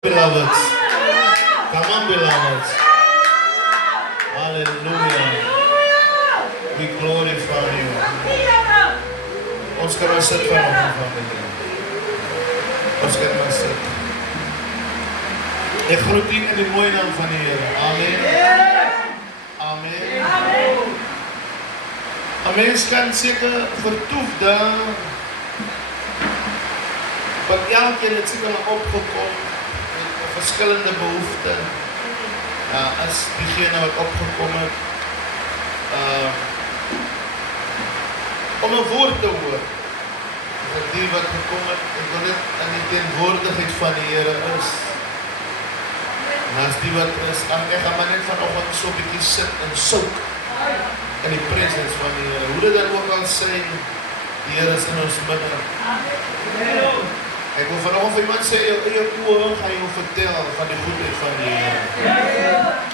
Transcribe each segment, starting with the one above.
Beloveds. Come on, beloveds. Hallelujah. We glorify you. Ons kan maar sit vanoggend, familie. Ons kan maar sit. Ek groet u in die mooie naam van die Here. Amen. Amen. 'n Mens kan seker vertoef daar, want elkeen het seker opgekom met 'n verskillende behoefte. As diegene wat opgekom het, om 'n woord te hoor. Dat die wat gekom het, ek wil net in die teenwoordigheid van die Here is. En as die wat is, ek gaan maar net vanoggend so 'n bietjie sit en soak in die presence van die Here. Hoe dit dan ook al sê, die Here is in ons midde. Ek wil vanoggend vir iemand sê, jou eie oë gaan jou vertel van die goedheid van die Here.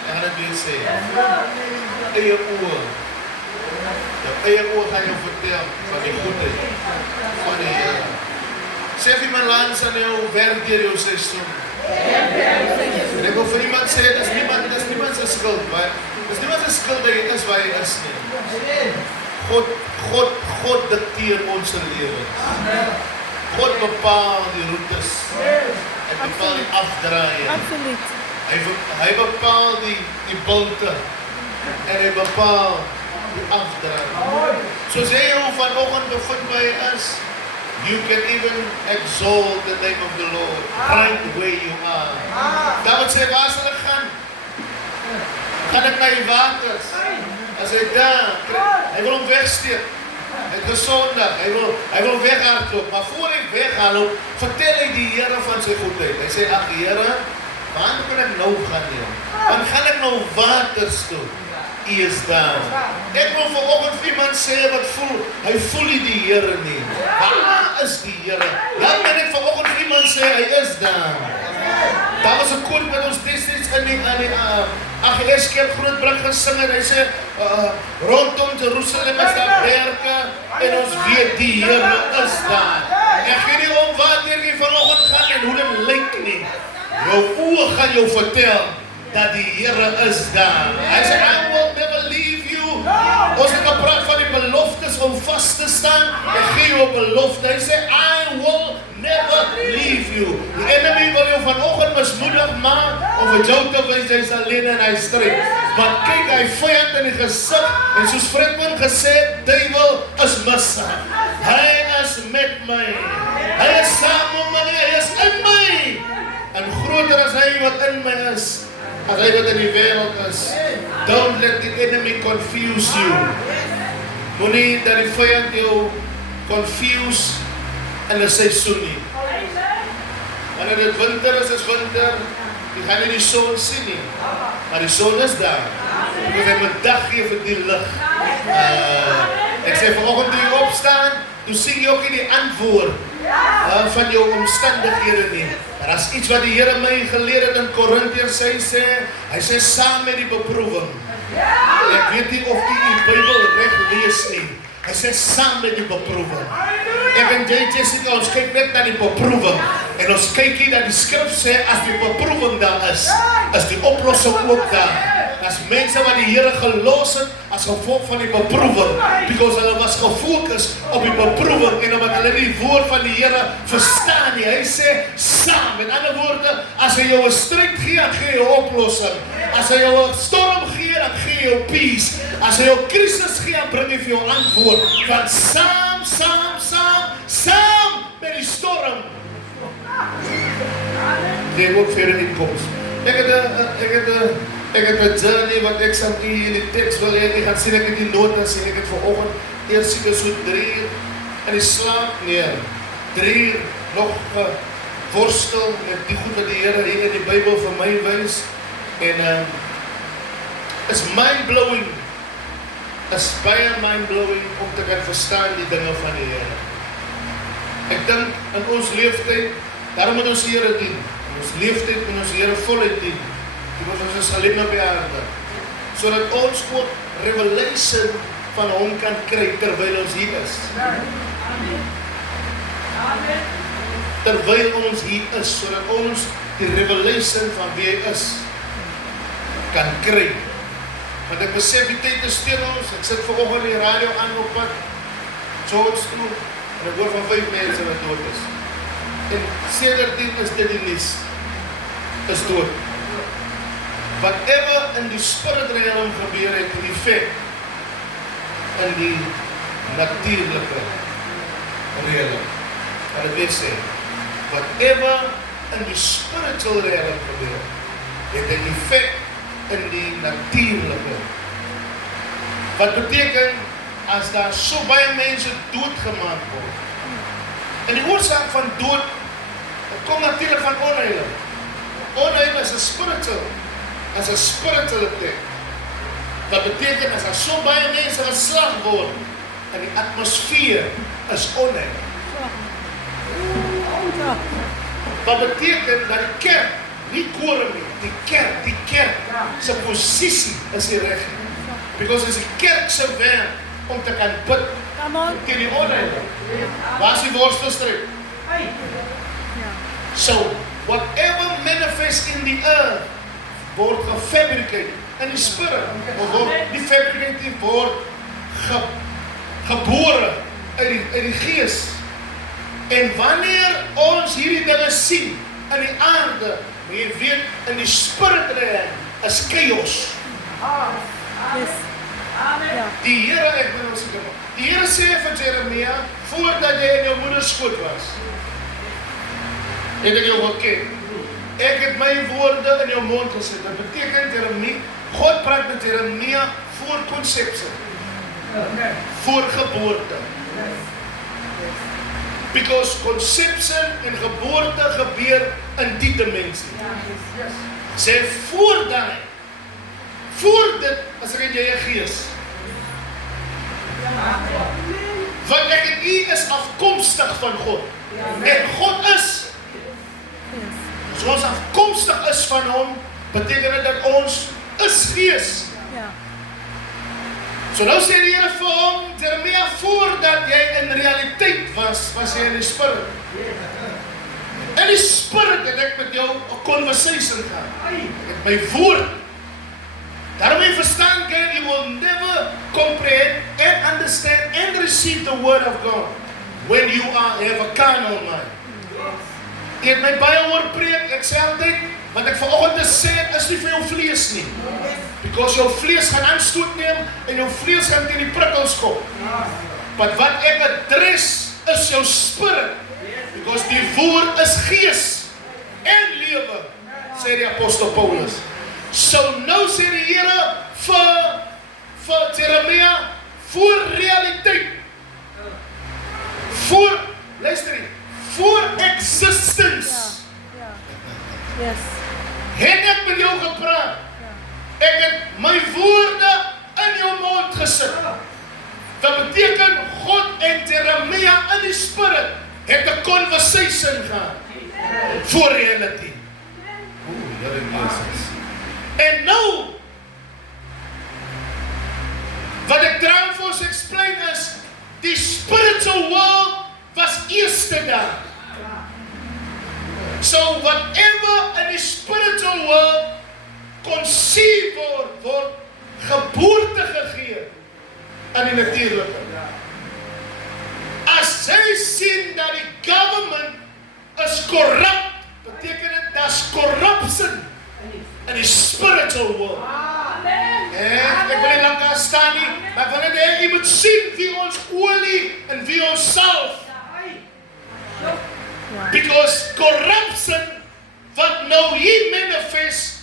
Ek gaan dit weer sê. Eie oë. Jou eie oë gaan jou vertel van die goedheid van die Here. Sê vir iemand langs aan jou, werk deur jou seisoen. En ek wil vir iemand sê, dis niemand se skuld, dis niemand se skuld dat jy is waar jy is nie. God dikteer ons lewens. God bepaal die roetes. Hy bepaal die afdraaie. Hy bepaal die bulte. En hy bepaal die afdraaie. Soos jy jou vanoggend bevind by is, you can even exalt the name of the Lord right where you are. David sê, waar sal ek gaan? Gaan ek na die waters? As hy daar, hy wil hom wegsteek. Hy het gesondig, hy wil weghardloop. Maar voor hy weghardloop, vertel hy die Here van sy goedheid. Hy sê, ag Here, waar kan ek nou gaan neem? Want gaan ek nou waters toe? U is daar. Ek wil vanoggend vir iemand sê wat voel, hy voel nie die Here nie. Waar is die Here? Laat my net vanoggend vir iemand sê, hy is daar. Daar was 'n koor wat ons destyds aan die Aggeeskerk Grootbring gesing het. Hy sê, rondom Jerusalem is daar berge, en ons weet die Here is daar. Ek gee nie om waar jy vanoggend gaan en hoe dit lyk nie. Jou oë gaan jou vertel dat die Here is daar. Hy sê, I will never leave you. Ons het gepraat van die beloftes om vas te staan. Ek gee jou 'n belofte. Hy sê, I will never leave you. Die enemy wil jou vanoggend mismoedig maak, om vir jou te wys hy's alleen en hy stry. Maar kyk, hy vyand in die gesig, en soos Fredman gesê, duiwel is misig. Hy is met my. Hy is saam met my, hy is in my. En groter as hy wat in my is, as hy wat in die wêreld is. Don't let the enemy confuse you. Moenie dat die vyand jou confuse in 'n seisoen nie. Wanneer dit winter is winter, jy gaan nie die son sien nie. Maar die son is daar. Omdat hy met dag gee vir die lig. Ek sê vanoggend toe jy opstaan, toe sien jy ook nie die antwoord van jou omstandighede nie. En as iets wat die Here my geleer het in Korintiërs, hy sê saam met die beproewing. Ek weet nie of die Bybel reg lees nie. Hy sê saam met die beproewing. Ek en Jessica, ons kyk net na die beproewing. En ons kyk hier dat die skrif sê, as die beproewing daar is die oplossing ook daar. As mense wat die Here gelos het, as gevolg van die beproewing, because hulle was gefokus op die beproewing, en omdat hulle die woord van die Here verstaan nie. Hy sê, saam, met ander woorde, as hy jou 'n stryd gee, dan gee hy jou oplossing. As hy jou 'n storm gee, dan gee hy jou peace. As hy jou krisis gee, dan bring hy vir jou antwoord. Van saam met die storm. Dit ook vir die inkoms. Ek het 'n journey wat ek sal hier in die teks wil hê. Ek gaan sien ek het die notas en ek het vanoggend eers seker so 3 uur in die slaap neer. 3 uur nog worstel met die goed wat die Here hier in die Bybel vir my wys. En is mind-blowing. Is baie mind-blowing om te kan verstaan die dinge van die Here. Ek dink in ons leeftyd, daarom moet ons die Here dien. In ons leeftyd moet ons die Here voluit dien. Dit ons is alleen op die aarde. Sodat ons ook revelation van hom kan kry terwyl ons hier is. Terwyl ons hier is, sodat ons die revelation van wie hy is kan kry. Want ek besef die tyd is teen ons, ek sit vanoggend die radio aan op pad, George toe, en ek hoor van 5 mense wat dood is. En sedertdien is dit die nuus, is dood. Whatever in die spirit realm gebeur het, in effect, in die natuurlike realm. Wat ek weer sê, whatever in die spiritual realm gebeur, het een effect in die natuurlike. Wat beteken, as daar so baie mense doodgemaak word, en die oorzaak van dood, het kom natuurlijk van onheil. Onheil is een spiritual plek. Wat beteken, as daar so baie mense geslag word, en die atmosfeer is onheil. Wat beteken, dat die kerk, nie koring nie, die kerk, sy posisie is die recht. Because is die kerk sy werk, om te kan bid, teen die onheil. Waar is die worstelstreep? So, whatever manifests in the earth, word gefabricated, in die spirit, word die fabricated, word gebore, uit die gees. En wanneer ons hierdie dinge sien, in die aarde, maar jy weet, in die spirit is chaos. Die Here, ek wil ons sê, die Here sê vir Jeremia, voordat jy in jou moeder skoot was, het ek jou geken. Ek het my woorde in jou mond gesit. Dat beteken Jeremia, God praat met Jeremia voor conceptie, voor geboorte. Because conception en geboorte gebeur in die dimensie. Sê voor dit, as ek jy gees. Want ek en u is afkomstig van God. En God is. As ons afkomstig is van hom, beteken dit dat ons is gees. So nou sê die Here vir hom, Jeremia, voordat jy in realiteit was jy in die spirit. In die spirit het ek met jou 'n conversation gehad. Ek het my woord. Daarom jy verstaan kan, you will never comprehend and understand and receive the word of God when you have a carnal mind. Jy het my baie hoor preek, ek sê altyd, wat ek vanoggend te sê is nie vir jou vlees nie. Because jou vlees gaan aanstoot neem en jou vlees gaan teen die prikkels kom. But wat ek adres is jou spirit. Because die woord is gees en lewe, sê die apostel Paulus. So nou sê die Here vir Jeremia, voor realiteit, luister nie, voor existence. Het ek met jou gepraat. Ek het my woorde in jou mond gesit. Dat beteken God en Jeremia in die spirit het 'n conversation gehad voor reality. Here Jesus. En nou wat ek try vir ons explain is, die spiritual world was eerste daar. So whatever in die spiritual world conceive word geboorte gegee aan die natuurlike. As jy sien dat die government is corrupt, beteken dit daar's corruption in die spiritual world. En ek wil nie lang daar staan nie, maar ek wil net jy moet sien wie ons olie en wie ons salf. Because corruption wat nou hier manifest,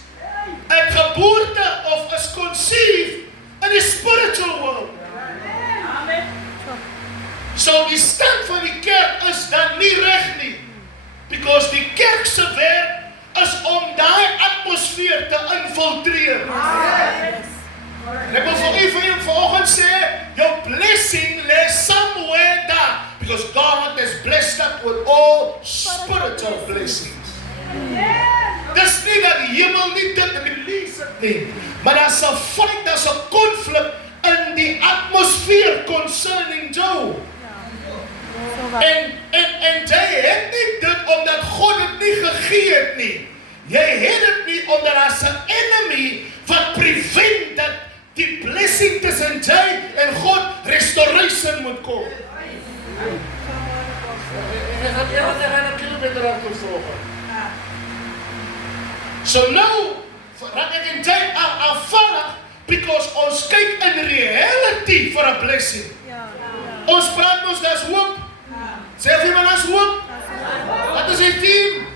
een geboorte of is conceived in die spiritual world. So die stand van die kerk is dan nie reg nie. Because die kerk se werk is om daai atmosfeer te infiltreer. En ek wil vir u vanoggend sê, your blessing lay somewhere there. Because God has blessed us with all spiritual blessings. Dis nie dat die hemel nie dit release het nie, maar daar's 'n fight, daar's 'n conflict in die atmosfeer concerning Job. En jy het nie dit omdat God het nie gegee het nie. jy het dit nie onder as 'n enemy wat prevent dat die blessing tussen jy en God restoration moet kom. Ek gaan 'n kilometer afgevolg. So nou, raak ek en jy afvallig, because ons kyk in reality for a blessing. Ons praat ons, daar's hoop. Sê vir iemand, daar's hoop. Wat is die team?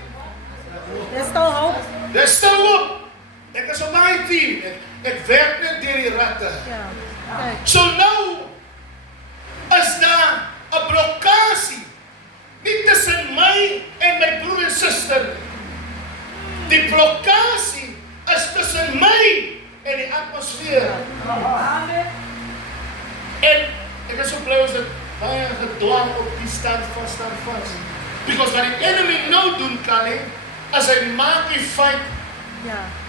There's still hope. There's still hope. Ek is op my team. Ek werk net deur die ratte. So nou is daar 'n blokkasie. Nie tussen my en my broer en suster. Die blokkasie is tussen my en die atmosfeer. En ek is so bly ons het baie gedwang op die stand vas. Because wat die enemy nou doen kan nie, as hy maak die fight,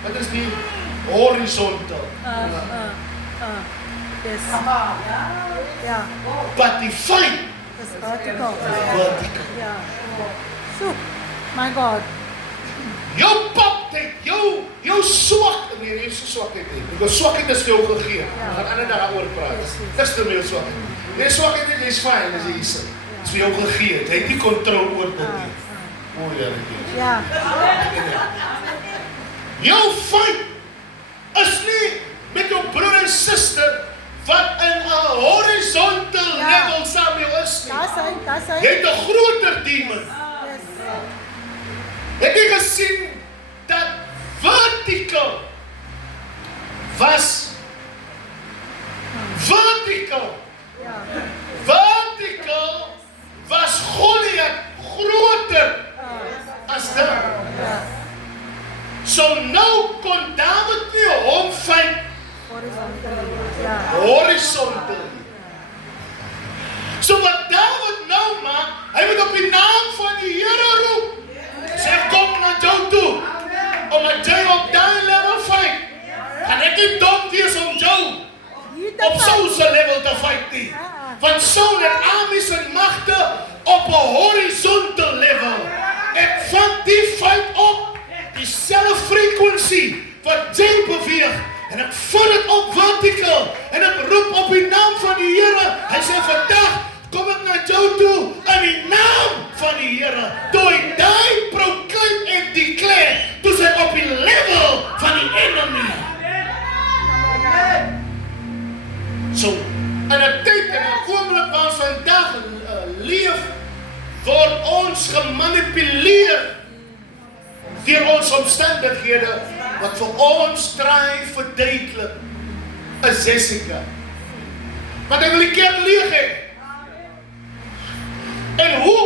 wat is die horizontal. Yes. Yeah. But die fight It's vertical. vertical. Yeah. So, my God. Jou papheid, jou swak, nee, jy is so swakheid nie. Because swakheid is vir jou gegee. Ons gaan ander dag daaroor praat. Dis te meer swakheid. Nee, swakheid nie, jy's fyn, dis Jesus. Dis vir jou gegee. Jy het nie kontrole oor dit nie. O, ja. Jou fight is nie met jou broer en suster wat in 'n horizontal level saam met jou is nie. That's Jy het 'n groter demon. Yes. Het jy gesien dat vertical was Goliath groter as dit. So nou kon David nie hom fight horizontal. So wat David nou maak, hy moet op die naam van die Here roep. Sê kom na jou toe. Omdat jy op daai level fight. En ek nie dom wees om jou op Saul's level te fight nie. Want Saul en armies en magte op 'n horizontal level. Ek vat die fight op, dieselfde frequency wat jy beweeg. En ek vat dit op vertical. En ek roep op die naam van die Here. Hy sê vandag kom ek na jou toe in die naam van die Here. Toe hy die proclaim en declare, toe sy op die level van die enemy. So, in 'n tyd en 'n oomblik waar ons vandag leef, word ons gemanipuleer deur ons omstandighede wat vir ons try verduidelik is Jessica. Want hy wil die kerk leeg hê. En hoe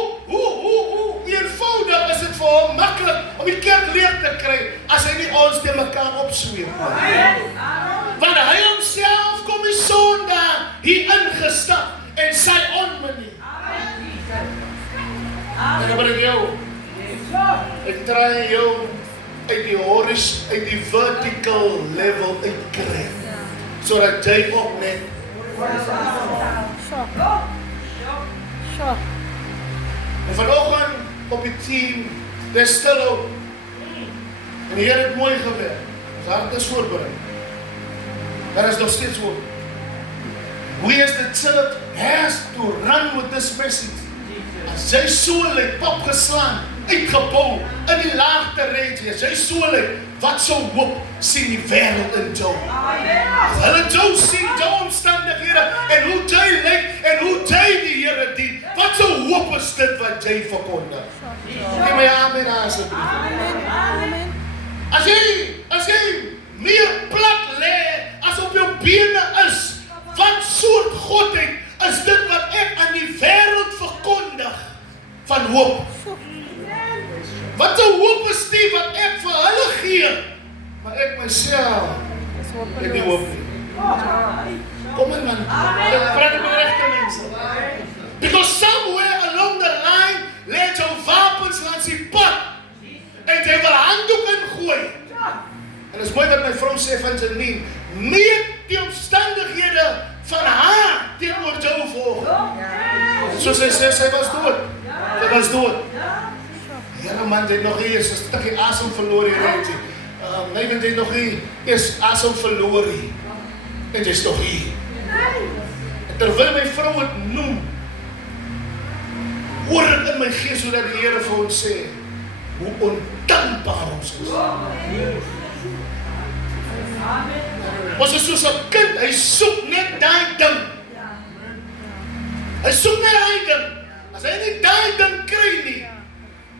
eenvoudig is dit vir hom maklik om die kerk leeg te kry as hy nie ons te mekaar opsweep nie. Want hy homself kom die Sondag hier ingestap en sy onmanie. En dan bring jou. Ek draai jou uit die uit die vertical level uitkry. Sodat jy ook net Sure. En vanoggend op die team, there's still hope. En die Here het mooi gewerk. Ons hart is voorberei. Daar is nog steeds hoop. We as the church has to run with this message. As jy so lyk, pap geslaan, uitgebou, in die laagte regie, as jy so lyk, wat so hoop sien die wêreld in jou? As hulle jou sien, jou omstandighede, en hoe jy lyk, en hoe jy die Here dien, wat so hoop is dit wat jy verkondig? Geef my amen asseblief. Amen. As jy meer plat lê, as op jou bene is, wat soort Godheid is dit wat ek aan die wêreld verkondig van hoop? Wat 'n hoop is die wat ek vir hulle gee, maar ek myself het nie hoop nie. Kom in man, ek praat met regte mense. Because somewhere along the line, lê jou wapens langs die pad, en jy wil handdoek ingooi. En dis mooi wat my vrou sê van Janine, meet die omstandighede van haar teenoor jou volg. So sy sê, sy was dood. Sy was dood. Here man, jy nog nie eens 'n stukkie asem verloor hier uit nie. Nee, want jy nog nie eens asem verloor nie. En jy's nog hier. En terwyl my vrou het noem, hoor ek in my gees hoe dat die Here vir ons sê, hoe ondankbaar ons is. Ons is soos 'n kind, hy soek net daai ding. Hy soek net daai ding. As hy nie daai ding kry nie,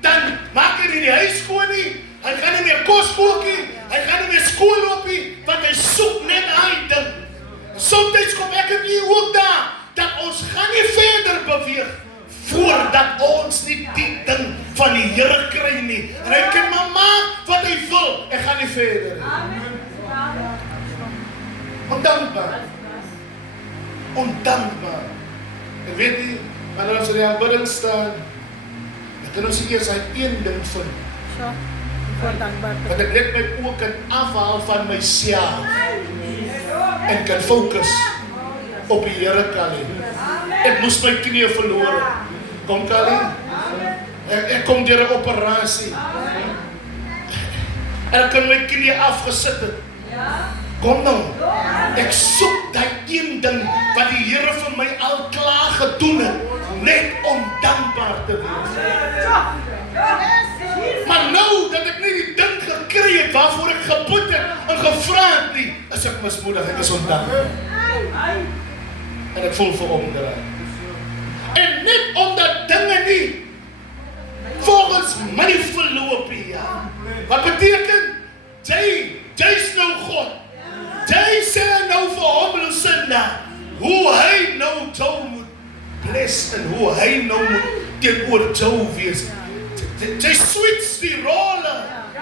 dan maak hy nie die huis skoon nie, hy gaan nie meer kos kook nie, hy gaan nie meer skool loop nie, want hy soek net daai ding. Soms kom ek en u ook daar, dat ons gaan nie verder beweeg, voordat ons nie die ding van die Here kry nie. En hy kan maar maak wat hy wil, ek gaan nie verder nie. Ondankbaar. Ondankbaar. En weet jy, wanneer ons in die aanbidding staan, dan kan ons nie eers hy een ding vind. So, voor dankbaar. Dat ek net my oë kan afhaal van myself en kan fokus op die Here Kali. Ek moes my knie verloor. Kom Kali, ek kom deur 'n operasie. En ek kan my knie afgesit het. Kom nou, ek soek die een ding wat die Here vir my al klaar gedoen het, net om dankbaar te wees. Maar nou dat ek nie die ding gekry het waarvoor ek gebid het en gevra het nie, is ek mismoedig, ek is ondankbaar. En ek voel veromdraai. En net omdat dinge nie volgens my verloop nie. Wat beteken? Jy's nou God. Jy sê nou vir hom, Lucinda, hoe hy nou jou moet bless en hoe hy nou moet teenoor jou wees. Jy switch die rolle.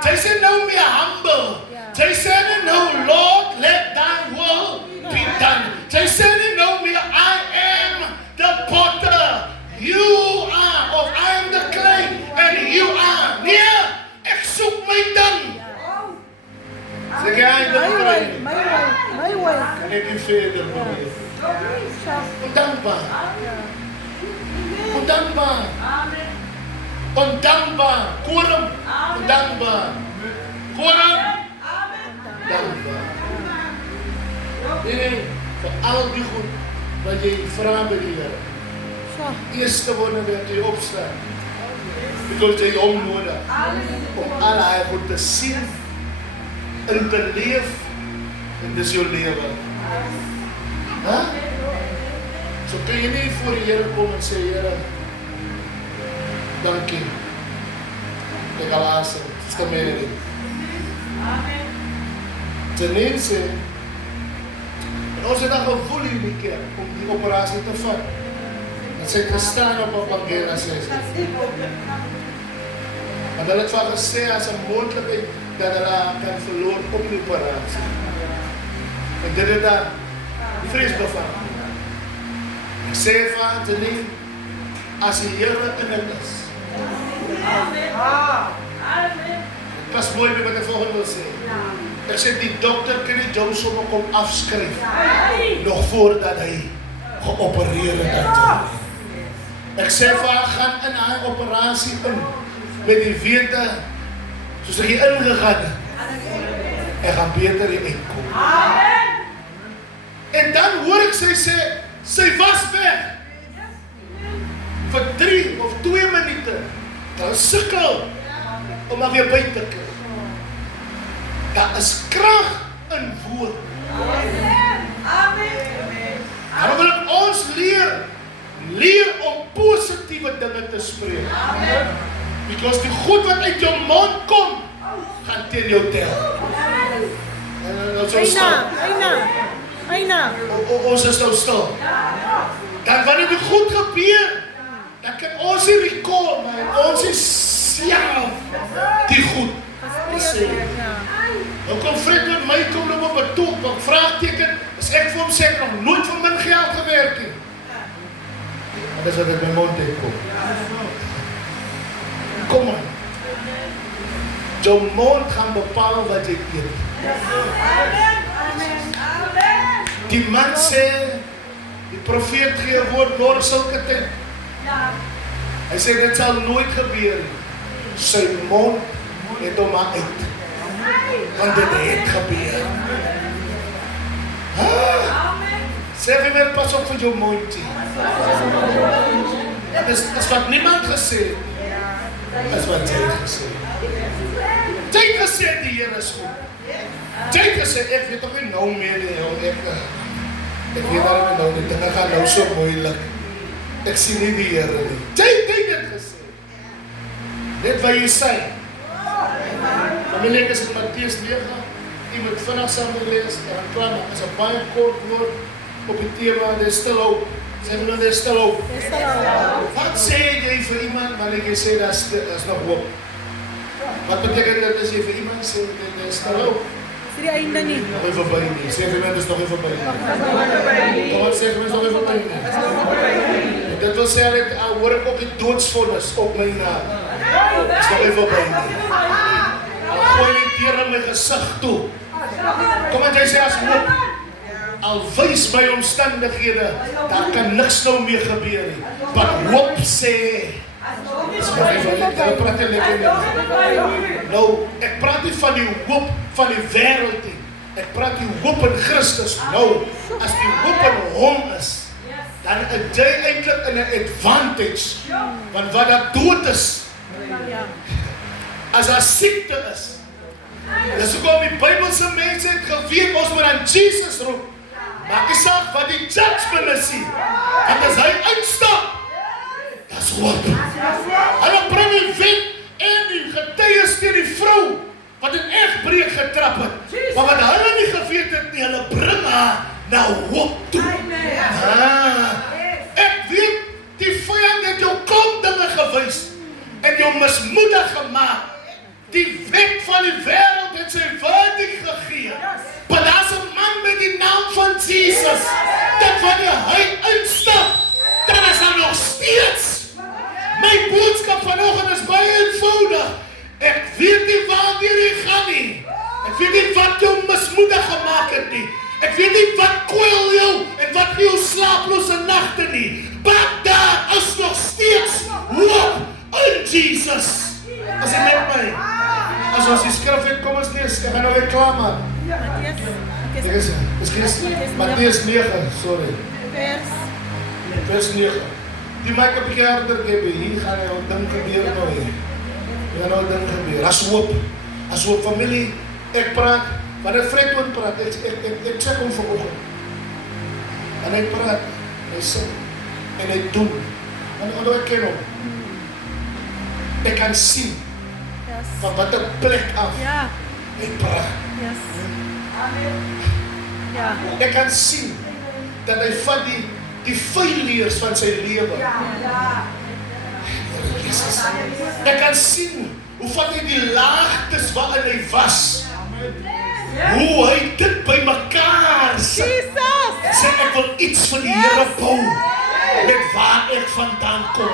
Jy sê nou meer humble. Jy sê nou, Lord, let thy will be done. Jy sê nou meer, I am the potter. You are, or I am the clay, and you are. Nee, ek soek my ding. Sê jy, My way. kan ek nie verder beweeg. Ondankbaar. Ondankbaar. Ondankbaar. Korum. Ondankbaar. Korum. Dankbaar. Nee, vir al die goed wat jy vra by die Here. Eerste wanneer jy opstaan, because jy hom nodig om al hy goed te sien en te leef, en dis jou lewe. So kan jy nie voor die Here kom en sê, Here, dankie. Ek al asem, dis gemeen. Janine sê, en ons het dan gevoel hierdie keer om die operasie te vat. En sy het gestaan op 'n bank en sê, want hulle het van gesê as 'n moontlikheid dat hulle kan verloor op die operasie. En dit het daar vrees bevat. Ek sê vir Janine, as die Here in dit is. Dit was mooi wat ek volgende wil sê. Ek sê die dokter kan nie jou sommer kom afskryf nog voordat hy geopereer het. Ek sê vir haar, gaan in haar operasie in met die wete soos ek hier ingegaan het. Ek gaan beter hier uitkom. En dan hoor ek sy sê, sy was weg vir 3 of 2 minute. Dan sukkel om maar weer by te kom. Daar is krag in woord. Daarom wil ek ons leer om positiewe dinge te spreek. Because die goed wat uit jou mond kom, gaan teen jou tel. Ons is nou stil. Dan wanneer dit goed gebeur, dan kan ons nie recall, man. Ons is self die goed sê. Nou kom Fred met my, kom nou op 'n toek, wat vraagteken, as ek vir hom sê, ek nog nooit vir min geld gewerk het. En dis wat uit my mond uitkom. Kom aan. Jou mond gaan bepaal wat jy eet. Die man sê, die profeet gee woord, môre sulke tyd. Hy sê, dit sal nooit gebeur nie. Sy mond het hom maar uit. Want dit het gebeur. Sê vir my, pas op vir jou mondjie. Dis wat niemand gesê het. Dis wat jy gesê het. Jy het gesê die Here is goed. Jy het gesê, ek weet toch nie nou meer nie, ek weet daarom nou nie, dinge gaan nou so moeilik. Ek sien nie die Here nie. Jy het dit gesê. Net wat jy sê. Familie, ek is in Mattheus 9, jy moet vinnig saam lees, en klaar, maar is 'n baie kort woord op die tema, there's still hope. Sê vir hulle, there's still hope. Wat sê jy vir iemand, wanneer jy sê, daar is nog hoop? Wat beteken dit as jy vir iemand sê, there's still hope? Is die einde nie. Nog nie verby nie. Sê vir my, dit is nog nie verby nie. Kom sê vir my, dit is nog nie verby nie. Dit wil sê, al hoor ek ook die doodsvonnis op my naam. Dit is nog nie verby nie. Al gooi die teer in my gesig toe. Kom wat jy sê as hoop. Al wys my omstandighede, daar kan niks nou meer gebeur nie. Maar hoop sê, nou, ek praat nie van die hoop van die wêreld nie. Ek praat die hoop in Christus. Nou, as die hoop in hom is, dan het jy eintlik in 'n advantage. Want wat daar dood is, as daar siekte is, dis hoekom die Bybelse mense het geweet, ons moet aan Jesus roep. Maak nie saak wat die judgment is nie. En as hy uitstap, dis hoop. Hulle bring die wet en die getuies teen die vrou wat in egbreek getrap het. Maar wat hulle nie geweet het nie, hulle bring haar na hoop toe. Ek weet, die vyand het jou klomp dinge gewys en jou mismoedig gemaak. Die wet van die wêreld het sy woord gegee. Maar daar's 'n man met die naam van Jesus, dat wanneer hy uitstap, dan is hy nog steeds. My boodskap vanoggend is baie eenvoudig. Ek weet nie waar jy gaan nie. Ek weet nie wat jou mismoedig gemaak het nie. Ek weet nie wat kwel jou en wat jou slaaplose nagte nie. Maar daar is nog steeds hoop in Jesus. As jy met my, as ons die skrif het, kom ons lees, ek gaan nou weer klaar maak. Mattheus 9, sorry. Vers 9. Die maak 'n bietjie harder gee, hier gaan nou ding gebeur nou hier. Hier gaan nou ding gebeur. As hoop familie, ek praat, wanneer Fred oor praat, ek sê hom vanoggend. En hy praat, hy sê, en hy doen. En ek ken hom. Ek kan sien, van wat 'n plek af, hy praat. Ek kan sien, dat hy vat die failures van sy lewe. Jesus. Ek kan sien, hoe vat hy die laagtes waarin hy was. Hoe hy dit by mekaar sit. Sê ek wil iets van die Here bou, met waar ek vandaan kom.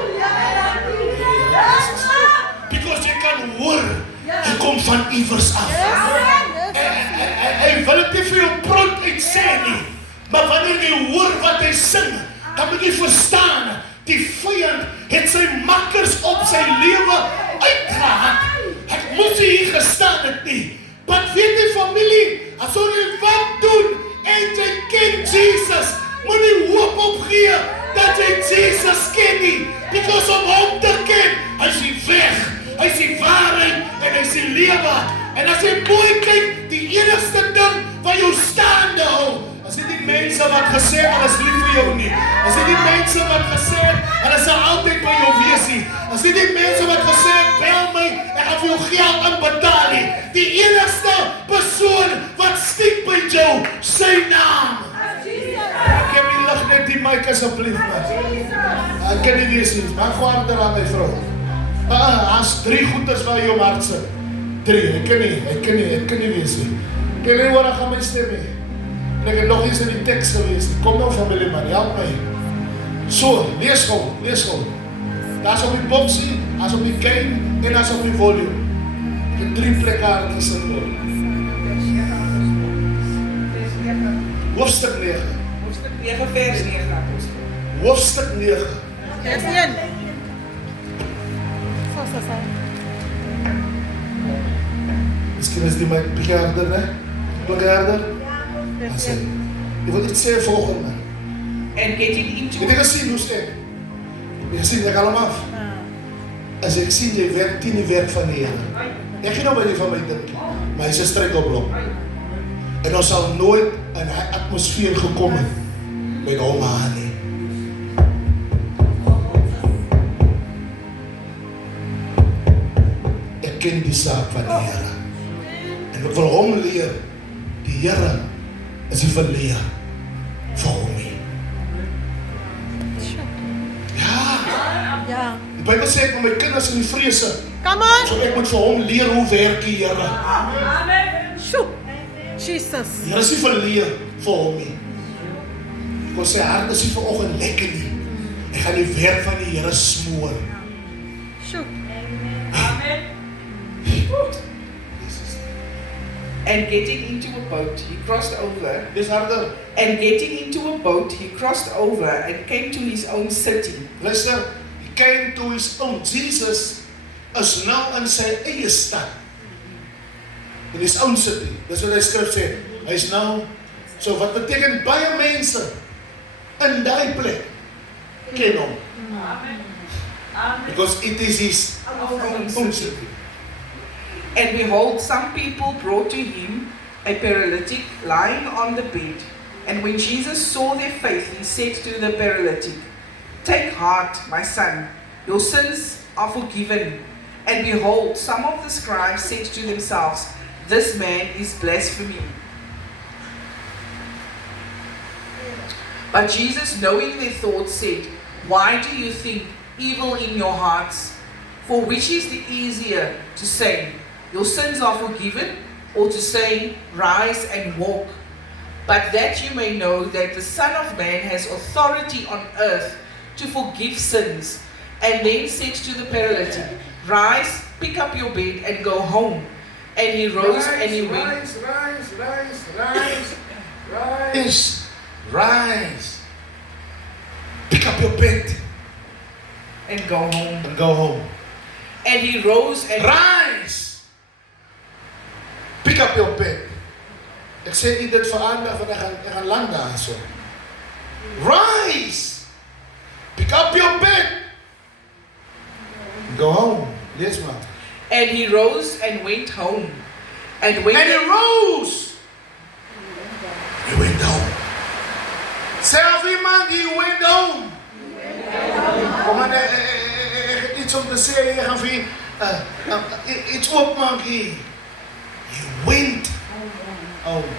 Because jy kan hoor, hy kom van iewers af. Hy wil dit nie vir jou pront uit sê nie, maar wanneer jy hoor wat hy sing, dan moet jy verstaan, die vyand het sy makkers op sy lewe uitgehaal. Ek moes hier gestaan het nie. Maar weet die familie, as jy wat doen, en jy ken Jesus, moet jy hoop opgee, dat jy Jesus ken nie. Because om hom te ken, hy is die weg, hy is die waarheid, en hy is die lewe. En as jy mooi kyk, die enigste ding wat jou staande hou, as dit die mense wat gesê het, hulle is lief vir jou nie. As dit die mense wat gesê het, hulle sal altyd by jou wees nie. As dit die mense wat gesê het, bel my, ek gaan vir jou geld aanbetaal nie. Die enigste persoon wat stiek by jou, sy naam. Ek heb die lig net die mic asseblief, man. Ek kan nie wees nie, maar gwaarder aan my vrou. As 3 goeders waar jy om hart sit. 3, ek kan nie wees nie. Ek kan nie hoor, ek gaan my stem nie. En ek het nog eens in die tekst gewees. Kom nou familie man, help my. So, lees gauw. Daar is op die boksie, daar is op die game en daar is op die volume. Ek het 3 plekke aan gesit word. Hoofstuk 9. Hoofstuk 9 vers 9. Hoofstuk 9. Vers 1. is die my bietjie harder, né? Bietjie harder. As ek wil dit sê volgende. And getting into Jy het gesien hoe sê? Jy gesien ek al af. As ek sien jy werk teen die werk van die Here. Ek gee nou by die van my dink. Maar hy's 'n struikelblok. En ons sal nooit in 'n atmosfeer gekom het met hom aan nie. Ek ken die saak van die Here. En ek wil hom leer. Die Here is die verleer vir hom nie. Ja. Die Bybel sê ek moet my kinders in die vrese. Come on. So ek moet vir hom leer hoe werk die Here. Shoo. Jesus. Die Here is nie verleer vir hom nie. Want sy hart is nie vanoggend lekker nie. Ek gaan die werk van die Here smoor. Shoo. and getting into a boat, he crossed over. Dis harder. And getting into a boat, he crossed over and came to his own city. Luister, he came to his own. Jesus is nou in sy eie stad. In his own city. Dis wat die skrif sê. Hy is nou, so wat beteken baie mense in daai plek ken hom. Because it is his own city. And behold, some people brought to him a paralytic lying on the bed. And when Jesus saw their faith, he said to the paralytic, "Take heart, my son, your sins are forgiven." And behold, some of the scribes said to themselves, "This man is blaspheming." But Jesus, knowing their thoughts, said, "Why do you think evil in your hearts? For which is the easier to say, 'Your sins are forgiven,' or to say, 'Rise and walk'? But that you may know that the Son of Man has authority on earth to forgive sins." And then said to the paralytic, "Rise, pick up your bed and go home." And he rose and he went. Rise. Pick up your bed And go home. and go home. And he rose and Rise. Pick up your bed. Ek sê nie dit verander van ek gaan land daar so. Rise. Pick up your bed. Go home. Lees maar. And he rose and went home. And when And he rose. He went home. Self iemand, he went home. Kom aan, ek het iets om te sê, ek gaan vir iets oopmaak hier. He went home.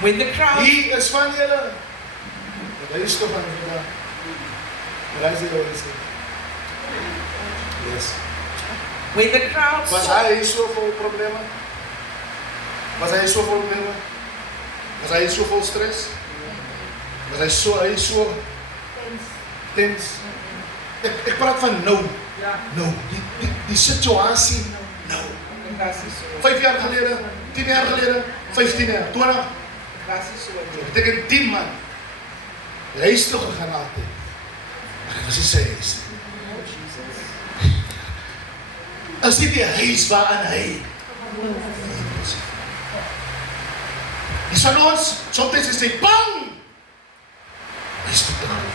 when the crowd He is van julle. Hy is toch van julle. Luister wat hy sê. Yes. when the crowd Was saw, hy so vol probleme? Was hy so vol probleme? Was hy so vol stres? Was hy so tens? Ek praat van nou. Nou, die situasie nou. 5 jaar gelede, 10 jaar gelede, 15 jaar, 20. Dit beteken 10 man. Huis toe gegaan altyd. Maar dit was nie sy huis. As nie die huis waarin hy. Die van ons, soms is hy bang. Huis toe te gaan.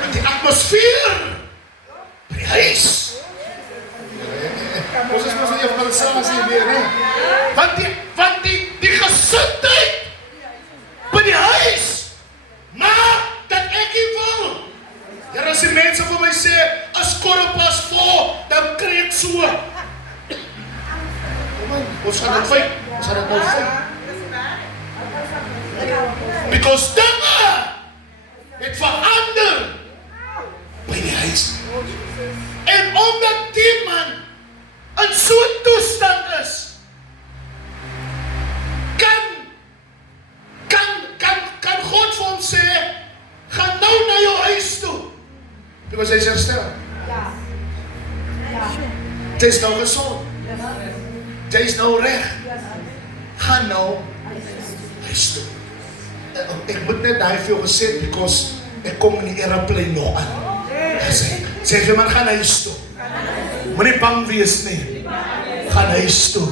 Want die atmosfeer by die huis. Ons is mos nie van die weer, hè? Want die gesindheid by die huis maak dat ek nie wil. Ja, as die mense vir my sê, as korrepas vol, dan kry ek so. Kom aan, ons gaan dit feit. Ons gaan dit nou feit. Because dinge het verander by die huis. En omdat die man in so'n toestand is, kan God vir hom sê, gaan nou na jou huis toe. Because hy is herstel. Jy is nou gezond. Jy is nou reg. Gaan nou huis toe. Ek moet net daai veel gesê, because ek kom in die aeroplane nog aan. Sê vir man, gaan huis toe. Moenie bang wees nie. Gaan huis toe.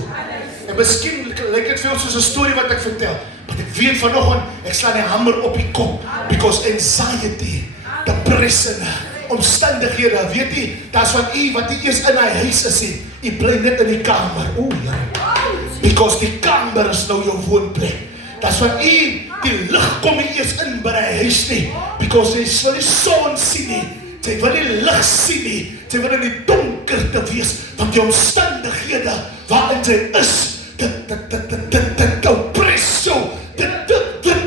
En miskien lyk dit vir jou soos 'n storie wat ek vertel. Maar ek weet vanoggend, ek slaan die hamer op die kop. Because anxiety, depressie, omstandighede, weet jy, daar's van u wat nie eers in hy huis is nie. U bly net in die kamer. O, ja. Because die kamer is nou jou woonplek. Daar's van u, die lig kom nie eers in by die huis nie. Because jy wil die son sien nie. Jy wil die lig sien nie. Jy wil in die donkerte wees. Want die omstandighede waarin jy is, dit oppress jou. Dit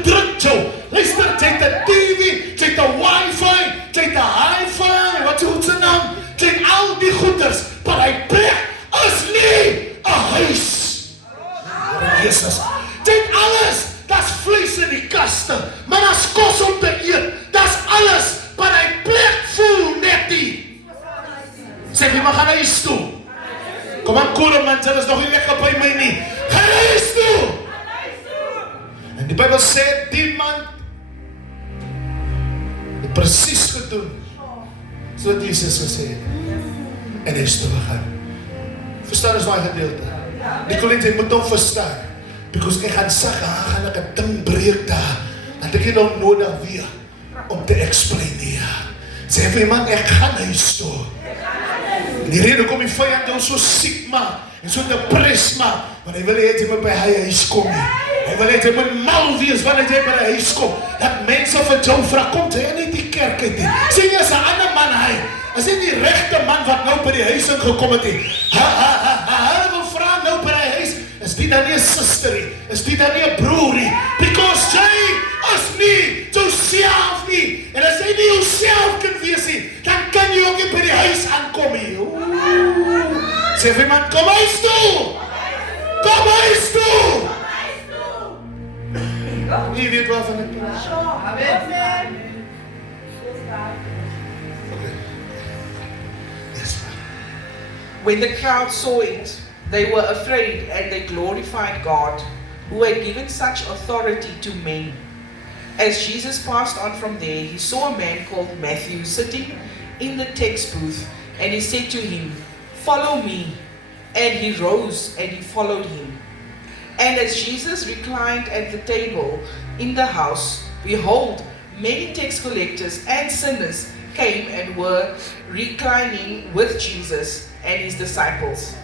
druk jou. Luister, jy het 'n TV, jy het 'n wifi, jy het 'n hi-fi, wat is sy naam? Jy het al die goeders, maar hy plek is nie 'n huis. Jesus. Jy het alles, daar's vlees in die kaste, maar daar's kos om te eet. Daar's alles, maar hy plek voel net nie. Sê jy maar gaan huis toe. Kom aan, Koreman, dit is nog nie lekker by my nie. Gaan huis toe. En die Bybel sê, die man het presies gedoen so wat Jesus gesê het. En hy is teruggegaan. Verstaan is daai gedeelte. Nicolette, jy moet hom verstaan. Because ek gaan sê, gaan ek 'n ding breek daar. Dat ek nie nou nodig weer om te explain nie. Sê vir iemand, ek gaan huis toe. En die rede kom die vyand jou so siek maak en so depress maak, want hy wil hê jy moet by hy huis kom nie. Hy wil hê jy moet mal wees wanneer jy by die huis kom. Dat mense vir jou vra, kom jy nie die kerk uit nie. Sê jy is 'n ander man hy. As jy die regte man wat nou by die huis ingekom het nie. Hulle wil vra nou by die huis, is dit dan nie 'n suster nie? Is dit dan nie 'n broer nie? Because jy is nie jouself nie. En as jy nie jouself kan wees nie, dan kan jy ook nie by die huis aankom nie. Sê vir iemand, kom huis toe! Kom huis toe! Wie weet waarvan ek praat? Okay. Yes, When the crowd saw it, they were afraid and they glorified God, who had given such authority to men. As Jesus passed on from there, he saw a man called Matthew sitting in the tax booth, and he said to him, "Follow me." And he rose and he followed him. And as Jesus reclined at the table in the house, behold, many tax collectors and sinners came and were reclining with Jesus and his disciples.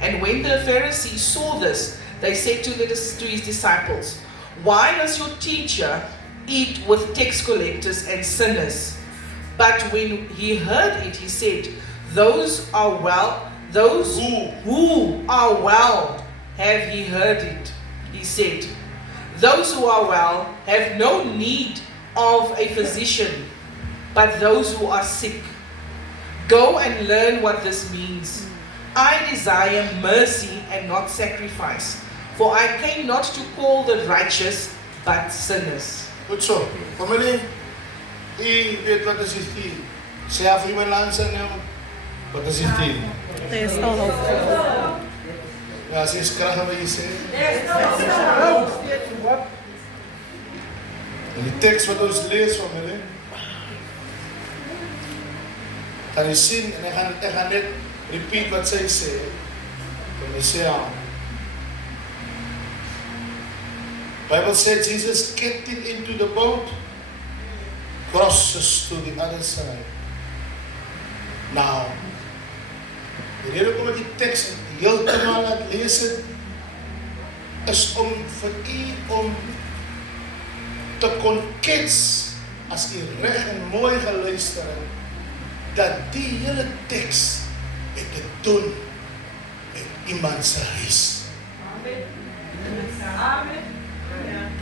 And when the Pharisees saw this, they said to his disciples, "Why does your teacher eat with tax collectors and sinners?" But when he heard it, he said, Those who are well have he heard it. He said, "Those who are well have no need of a physician, but those who are sick. Go and learn what this means. I desire mercy and not sacrifice, for I came not to call the righteous, but sinners." Goed so. Familie, u weet wat is die theme. Sê af iemand langs aan jou, wat is die theme? There's no hope. Ja, as jy is krag wat jy sê. En die tekst wat ons lees, familie, gaan jy sien, en ek gaan net repeat wat sy sê, en jy sê aan. Bible says Jesus getting into the boat, crosses to the other side. Now, die rede kom ek die tekst heeltemal laat lees het, is om vir u om te kon kets, as u reg en mooi geluister het, dat die hele tekst het te doen met iemand se huis. Amen.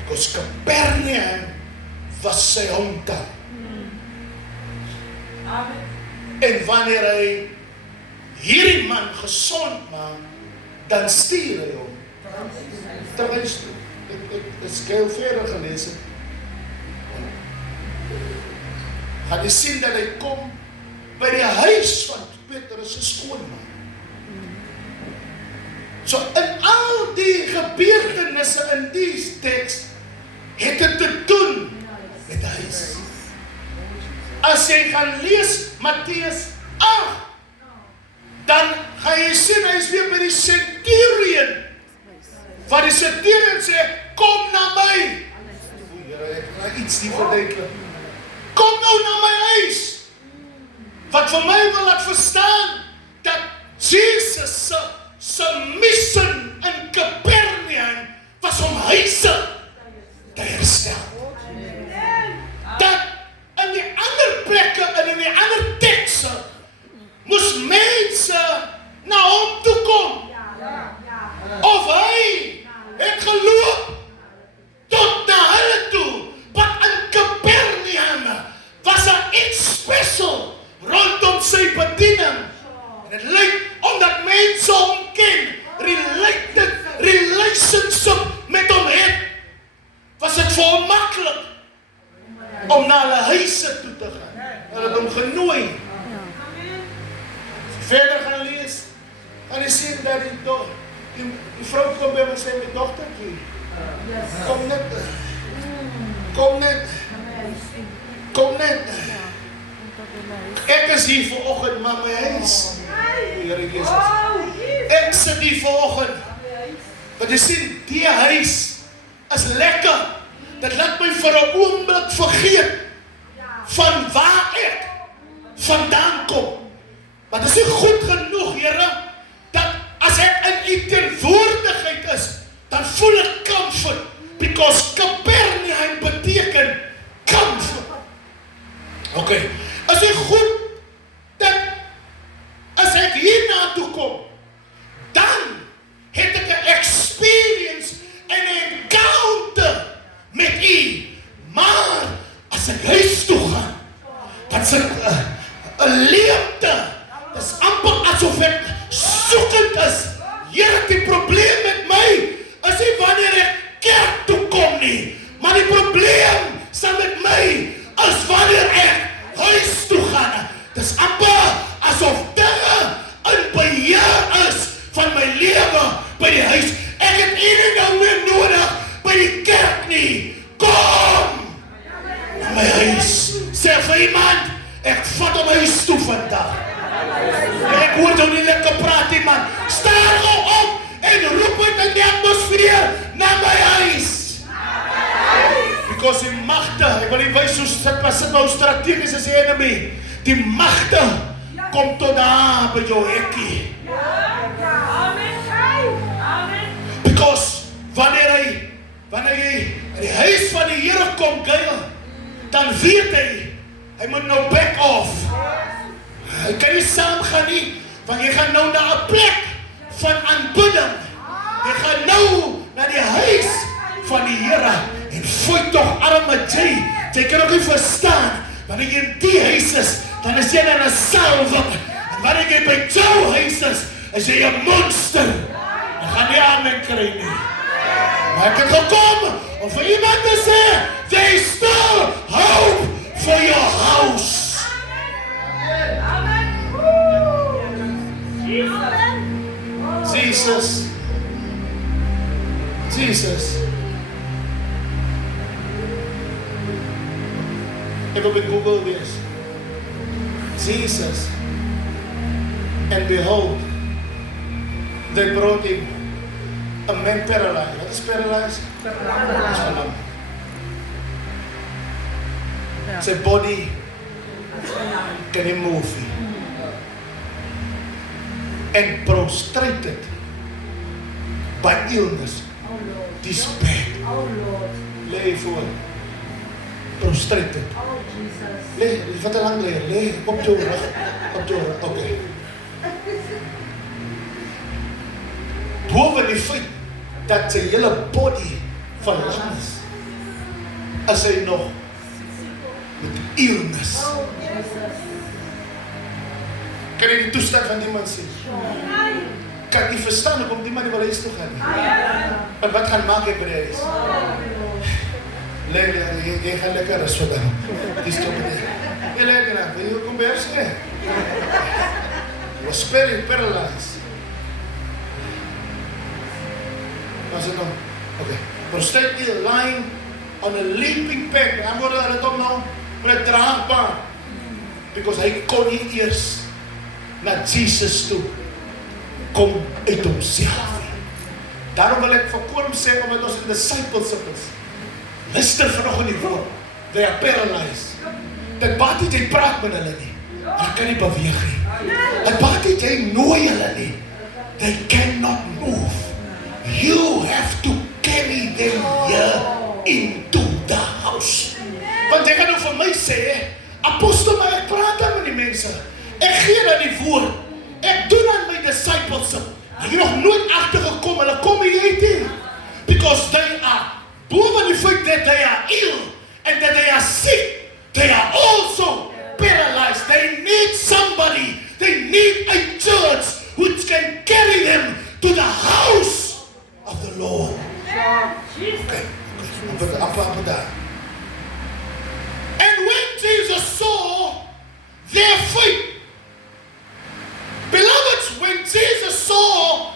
Because Capernaum was sy hometown. Amen. En wanneer hy hierdie man gesond maak, dan stuur hy hom ter huis toe. Ek skeel verder gelees het. Gaan jy sien dat hy kom by die huis van Petrus se skoonma. So in al die gebeurtenisse in die teks het dit te doen met die huis. As jy gaan lees Matteus 8, dan gaan jy sien hy is weer by die centurion Wat die centurion sê, kom na my. O Here, ek wil iets nie verduidelik. Kom nou na my huis. Wat vir my wil laat verstaan, dat Jesus se mission in Capernaum was om huise te herstel. Dat in die ander plekke en in die ander tekste moes mense na hom toe kom. Of hy het geloop tot na hulle toe. Maar in Capernaum was daar iets special rondom sy bediening. En het lyk omdat mense hom ken, relationship met hom het, was dit vir hom maklik om na hulle huise toe te gaan. Hulle het hom genooi. Verder gaan lees, en hy sê dat die vrou kom by my en sê, my dochtertjie, kom net. Ek is hier vanoggend, maar my huis. Here Jesus. Ek sit hier vanoggend. Want jy sien, die huis is lekker. Dit laat my vir 'n oomblik vergeet van waar ek vandaan kom. Maar dit is nie goed genoeg, Here, dat as ek in u teenwoordigheid is, dan voel ek comfort. Because Capernaum beteken comfort. Okay. Is dit goed dat as ek hierna toe kom, dan het ek 'n experience en 'n encounter met u. Maar as ek huis toe gaan, dan is ek 'n leemte. Dit is amper asof ek soekend is. Here, die probleem met my is nie wanneer ek kerk toe kom nie, maar die probleem sal met my is wanneer ek huis toe gaan. Dit is amper asof dinge in beheer is van my lewe by die huis. Ek het nie nou meer nodig by die kerk nie. Kom na my huis. Sê vir iemand, ek vat hom huis toe vandag. Ek hoor jou nie lekker praat nie, man. Staan gou op en roep uit in die atmosfeer na my huis. Because die magte, ek wil nie wys hoe sit nou strategies as die enemy. Die magte kom tot daar by jou hekkie. Because wanneer jy in die huis van die Here kom kuier, dan weet hy moet nou back off. Hy kan nie saam gaan nie, want jy gaan nou na 'n plek van aanbidding. Jy gaan nou na die huis van die Here. En fooi tog arme jy kan ook nie verstaan, wanneer jy in die huis is, dan is jy in 'n salwing. En wanneer jy by jou huis is jy 'n monster. Jy gaan nie amen kry nie. Maar ek het gekom om vir iemand te sê, there is still hope for your house. Jesus. Ek wil by Google wees. Jesus. And behold, they brought him a man paralyzed. What is paralyzed? Paralyzed. Sy body kan nie move nie. And prostrated by illness, despair. Lê voor. Prostrated. Lê, wat 'n lang lê op jou rug, okay. Boven die feit dat sy hele body verlam is hy nog met illness. Kan jy die toestand van die man sien? Kan jy verstaan hoekom die man nie wil huis toe gaan nie? En wat gaan maak ek by die huis? Jy gaan lekker rus vandag. Die stop het. Jy lekker na, wil jy kom by huis nie? Was paralyzed. Was it nou? Okay. Prostrated, lying on a leaping peg. En word hulle op nou met 'n draagbaar. Because hy kon nie eers na Jesus toe kom uit homself. Daarom wil ek vir Korum sê, omdat ons in discipleship is. Luister vanoggend die woord. They are paralyzed. Dit baat nie, jy praat met hulle nie. Hulle kan nie beweeg nie. Dit baat nie, jy nooi hulle nie. They cannot move. You have to carry them here into the house. Want jy kan nou vir my sê, apostel, maar ek praat dan met die mense. Ek gee dan die woord. Ek doen aan my discipleship. Ek het nog nooit agtergekom, hulle kom hier uit hier. Because they are, boven die feit that they are ill, and that they are sick, they are also paralyzed. They need somebody, they need a church which can carry them to the house of the Lord. Okay. Apa daar. And when Jesus saw their faith, beloveds, when Jesus saw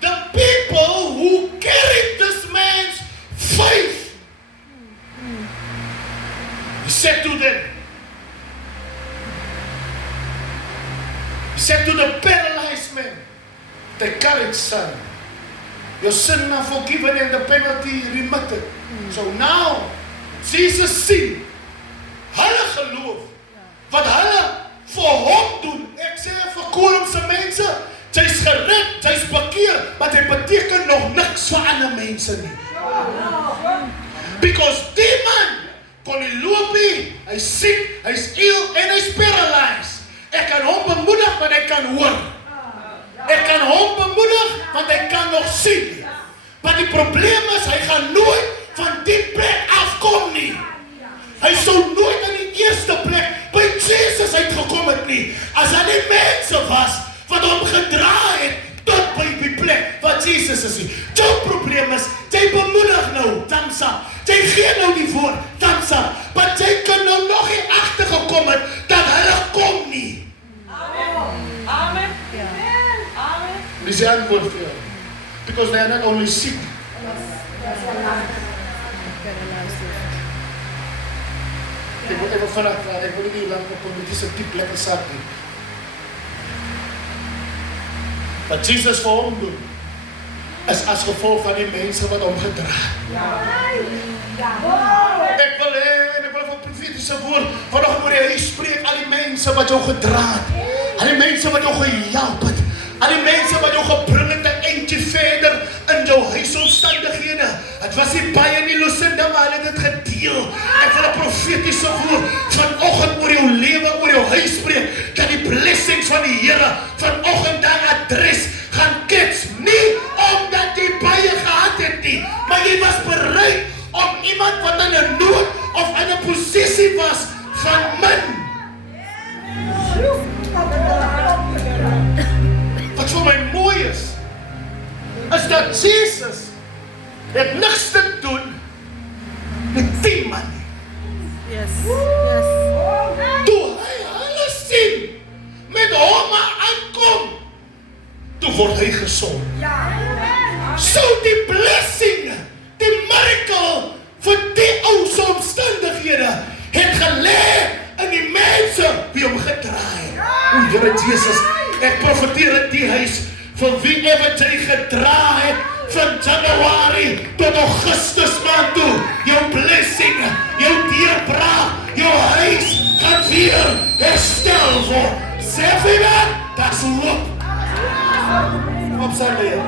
the people who carried this man's faith, he said to them, he said to the paralyzed man, the courage, son, your sins are forgiven and the penalty remitted. So now, Jesus sien, hulle geloof, wat hulle vir hom doen. Ek sê vir Korumse mense, jy's gered, jy's bekeer, maar dit beteken nog niks vir ander mense nie. Because die man kon nie loop nie, hy's siek, hy's ill en hy's paralyzed. Ek kan hom bemoedig want hy kan hoor. Ek kan hom bemoedig want hy kan nog sien. Maar die probleem is, hy gaan nooit van die plek afkom nie. Hy sou nooit aan die eerste plek by Jesus uitgekom het nie. As hy die mense was wat hom gedra het tot by die plek wat Jesus is nie. Jou probleem is, jy bemoedig nou, thumbs up. Jy gee nou die woord, thumbs up. Maar jy kan nou nog nie agtergekom het dat hulle kom nie. Amen. Dis die antwoord vir jou. Because they are not only sick. Ek wil even vanaf praat, ek wil nie lang op politiese diep lekker saak nie. Wat Jesus vir hom doen, is as gevolg van die mense wat hom gedra het. Ek wil vir profetiese woord, vanoggend moet jy spreek al die mense wat jou gedra het, al die mense wat jou gehelp het, al die mense wat jou gebring het 'n eentjie verder in jou huisomstandighede. Het was nie baie nie, Lucinda, maar hulle het dit gedeel. Ek wil 'n profetiese woord vanoggend oor jou lewe, oor jou huis spreek, dat die blessings van die Here vanoggend daai adres gaan kets, nie omdat jy baie gehad het nie, maar jy was bereid om iemand wat in 'n nood of in 'n posisie was van min. Wat vir my mooi is dat Jesus het niks te doen met die man nie. Yes. Toe hy hulle sien met hom aankom, toe word hy gesond. So die blessing, die miracle vir die ou se omstandighede het gelê in die mense wie hom gedra het. O Here Jesus, ek profeteer in die huis vir wie ever jy gedra het van Januarie tot Augustus maand toe, jou blessing, jou deurbraak, jou huis gaan weer herstel word. Sê vir my, that's look. Op sy leer.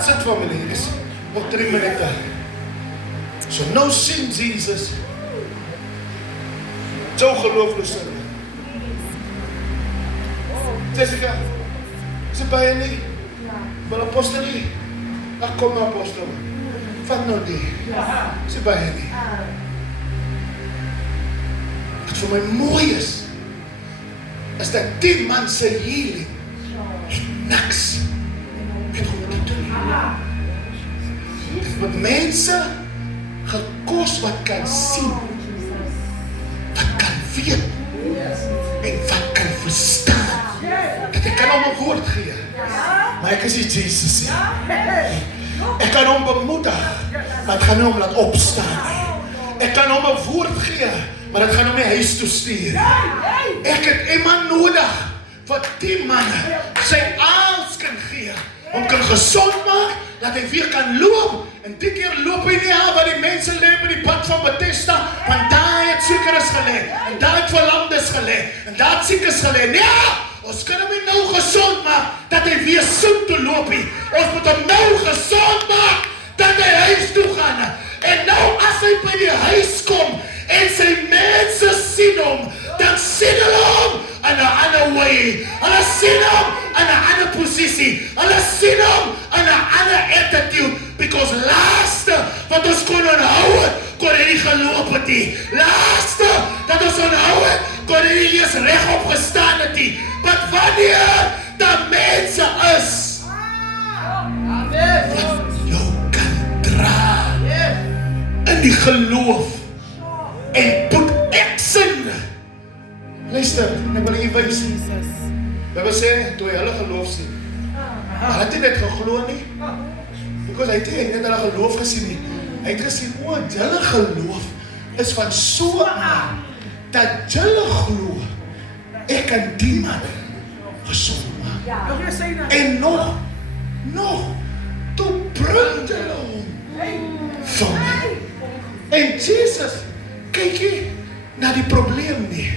Sit familie, dis nog 3 minute. So nou sien Jesus, jou geloof Lucinda. Jessica, is dit baie nie? Wil apostel nie? Ach, kom nou apostel. Vat nou die. Is dit baie nie? Wat vir my mooi is dat die man se healing het niks met hom te doen. Het met mense gekos wat kan sien, wat kan weet en wat kan verstaan. Dat ek kan hom 'n woord gee, maar ek is nie Jesus nie. Ek kan hom bemoedig, maar dit gaan nie hom laat opstaan nie. Ek kan hom 'n woord gee, maar dit gaan hom nie huis toe stuur. Ek het iemand nodig wat die man sy aals kan gee hom kan gesond maak, dat hy weer kan loop. En die keer loop hy nie aan waar die mense lê by die pad van Bethesda, want daar het sekeres gelê, en daar het verlamdes gelê, en daar het siekes gelê. Nee, ons kan hom nie nou gesond maak, dat hy weer soek te loop nie. Ons moet hom nou gesond maak, dat hy huis toe gaan. En nou as hy by die huis kom, en sy mense sien hom, dan sien hulle hom in 'n ander way. Hulle sien hom in 'n ander posisie. Hulle sien hom in 'n ander attitude. Because laaste wat ons kon onthou het, kon hy nie geloop het nie. Laaste dat ons onthou het, kon hy nie eens regop gestaan het nie. Maar wanneer dat mense is wat jou kan dra in die geloof en put action. Luister, ek wil jy wys. Jesus. Bybel sê, toe hy hulle geloof sien. Hulle het nie net geglo nie. Because hy het nie net hulle geloof gesien nie. Hy het gesien, julle geloof is van so aan, dat julle glo, ek kan die man gesond maak. En nog, toe bring julle hom van my. En Jesus, kyk jy na die probleem nie.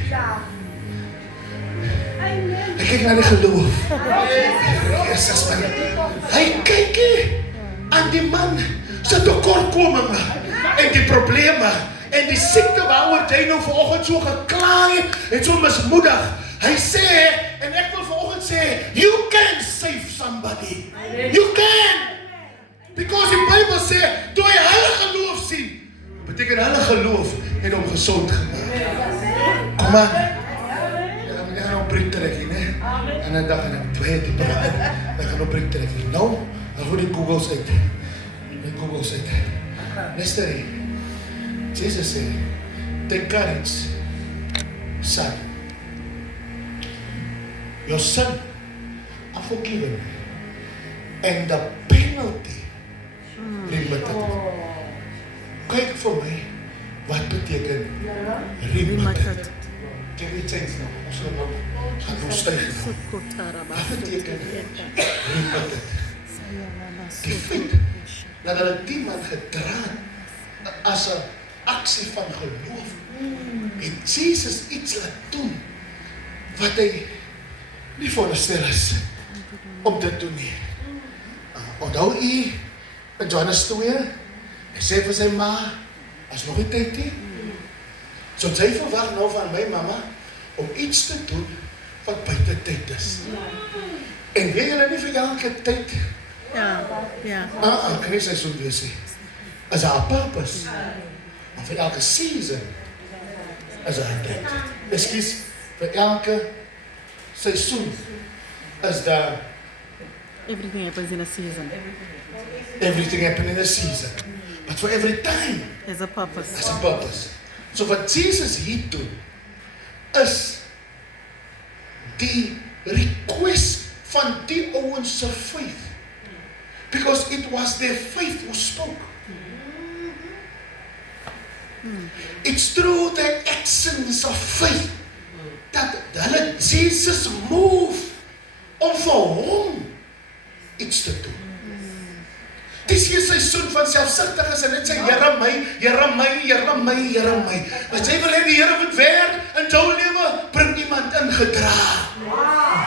Hy kyk na die geloof. Jesus, man. Hy kyk nie aan die man se tekortkominge en die probleme en die siekte waaroor hy nou vanoggend so gekla het en so mismoedig. Hy sê, en ek wil vanoggend sê, you can save somebody. You can. Because die Bybel sê, toe hy hulle geloof sien, beteken hulle geloof het hom gesond gemaak. Kom aan. Ek gaan op breek trek hier, ne? En dan dag en ek twee die breek. Ek gaan op breek trek hier. Nou, dan gooi die Googles uit. Luister hier. Jesus sê, take courage, son. Your son are forgiven. And the penalty remitted. Kyk vir my, wat beteken remitted? Can we change now? Ons gaan nou styg. Wat beteken remitted? Die feit dat hulle die man gedra as 'n aksie van geloof. En Jesus iets laat doen wat hy nie veronderstel is om dit te doen nie. Onthou u in Johannes 2, hy sê vir sy ma, as nog nie tyd nie. So sy verwag nou van my mamma om iets te doen wat buite tyd is. En weet julle nie vir elke tyd kan nie sy so wees nie. Is daar 'n purpose? Maar vir elke season is daar 'n tyd. Ekskuus, vir elke seisoen is daar Everything happens in a season. everything happen in a season. But for every time There's a purpose. there's a purpose. So wat Jesus hier doen is die request van die ouens se faith. Because it was their faith who spoke. It's through the actions of faith dat hulle Jesus move om vir hom iets te doen. Dis hier seisoen van selfsugtiges en dit sê Here my, Here my, Here my, Here my. As jy wil hê die Here moet werk in jou lewe, bring iemand ingedra.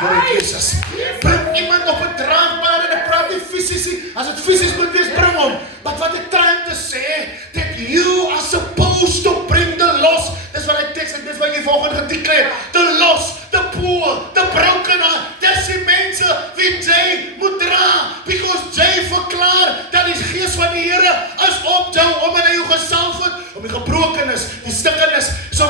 Here Jesus. Bring iemand op 'n draagbaar en ek praat nie fisies nie. As dit fisies moet wees, bring hom. But wat ek trying to say, that you are supposed to bring the lost. Dis wat ek teks en dis wat jy volgende gedekleer. The lost, the poor, the broken heart. Dis die mense wie jy moet dra. Because jy verklaar dat die gees van die Here is op jou, omdat hy jou gesalf het, om die gebrokenis, die stikkenis, so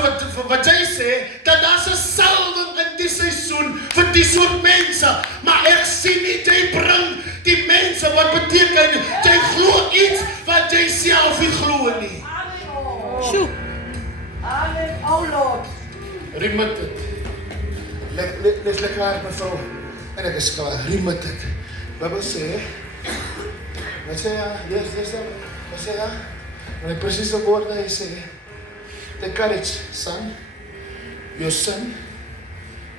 wat jy sê, dat daar's 'n salwing in die seisoen vir die soort mense, maar ek sien nie jy bring die mense wat beteken, jy glo iets wat jy self nie glo nie. Shoo. Amen. Oh Lord. Remitted. Let's lekker haar mevrou, en ek is klaar, remitted. Bybel sê, wat sê ja, wat sê ja, want ek presies die woorde hy sê, take courage, son, your son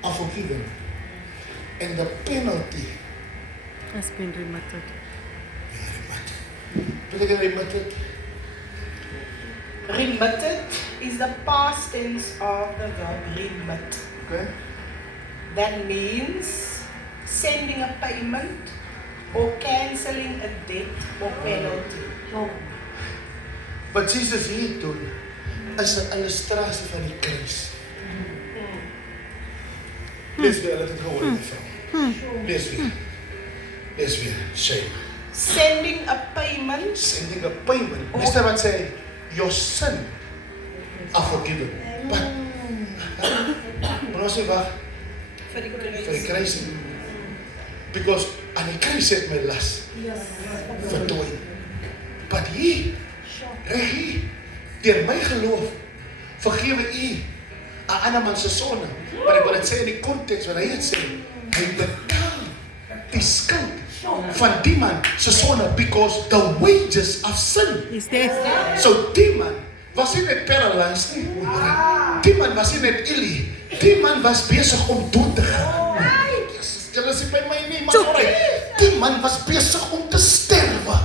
are forgiven, and the penalty Has been remitted. Beteken remitted? Remitted is the past tense of the verb remit. Okay. That means sending a payment or cancelling a debt or penalty. Wat Jesus hier doen, is 'n illustrasie van die kruis. Lees weer, laat het gehoor hiervan. Lees weer. Lees weer. Shame. Sending a payment Sending a payment. Lees daar wat sê, your sin are forgiven. Maar ons sê, wacht, for the vir die kruis. Because aan die kruis het my las vertooi. But hier, reg hier, deur my geloof, vergewe u 'n ander man se sonde. Maar ek wil dit sê in die konteks wat hy het sê, hy betaal die skuld van die man se sonde, because the wages of sin. Is death. So die man was nie net paralyzed nie. Die man was nie net ill. Die man was besig om dood te gaan. Julle sê by my nie, maar alright. Die man was besig om te sterwe.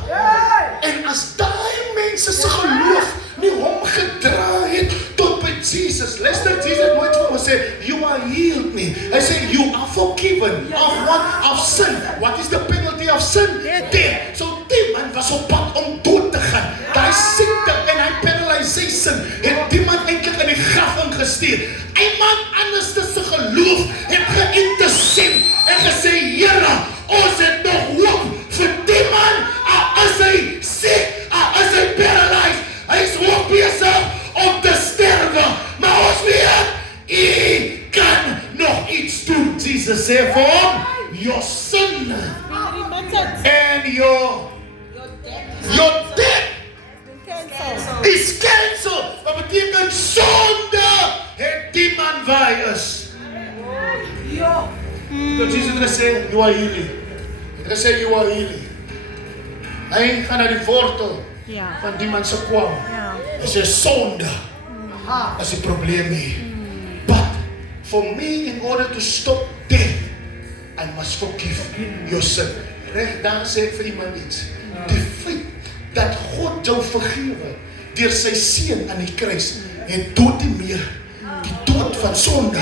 En as daai mense se geloof nie hom gedra het tot by Jesus. Luister, Jesus nooit vir hom sê, you are healed nie. Hy sê, you are forgiven of what? Of sin. What is the penalty of sin? Death. So die man was op pad om dood te gaan. Daai siekte en hy paralyzation het die man eintlik in die graf ingestuur. Iemand anders se geloof het geïntercede en gesê, Here, ons het nog hoop vir die man. As hy siek, as hy paralyzed, hy is ook besig om te sterwe. Maar ons weet, hy kan nog iets doen. Jesus sê vir hom, your sin and your debt is cancelled. Wat beteken sonde het die man waar hy is. So Jesus het gesê, you are healing. Hy het gesê, you are healing. Hy gaan na die wortel Ja. van die man se kwam. Ja. Hy sê, sonde is die probleem hier. But for me, in order to stop death, I must forgive your sin. Reg, daar sê ek vir iemand iets. Die feit dat God jou vergewe deur sy seun aan die kruis, het dood nie meer die dood van sonde,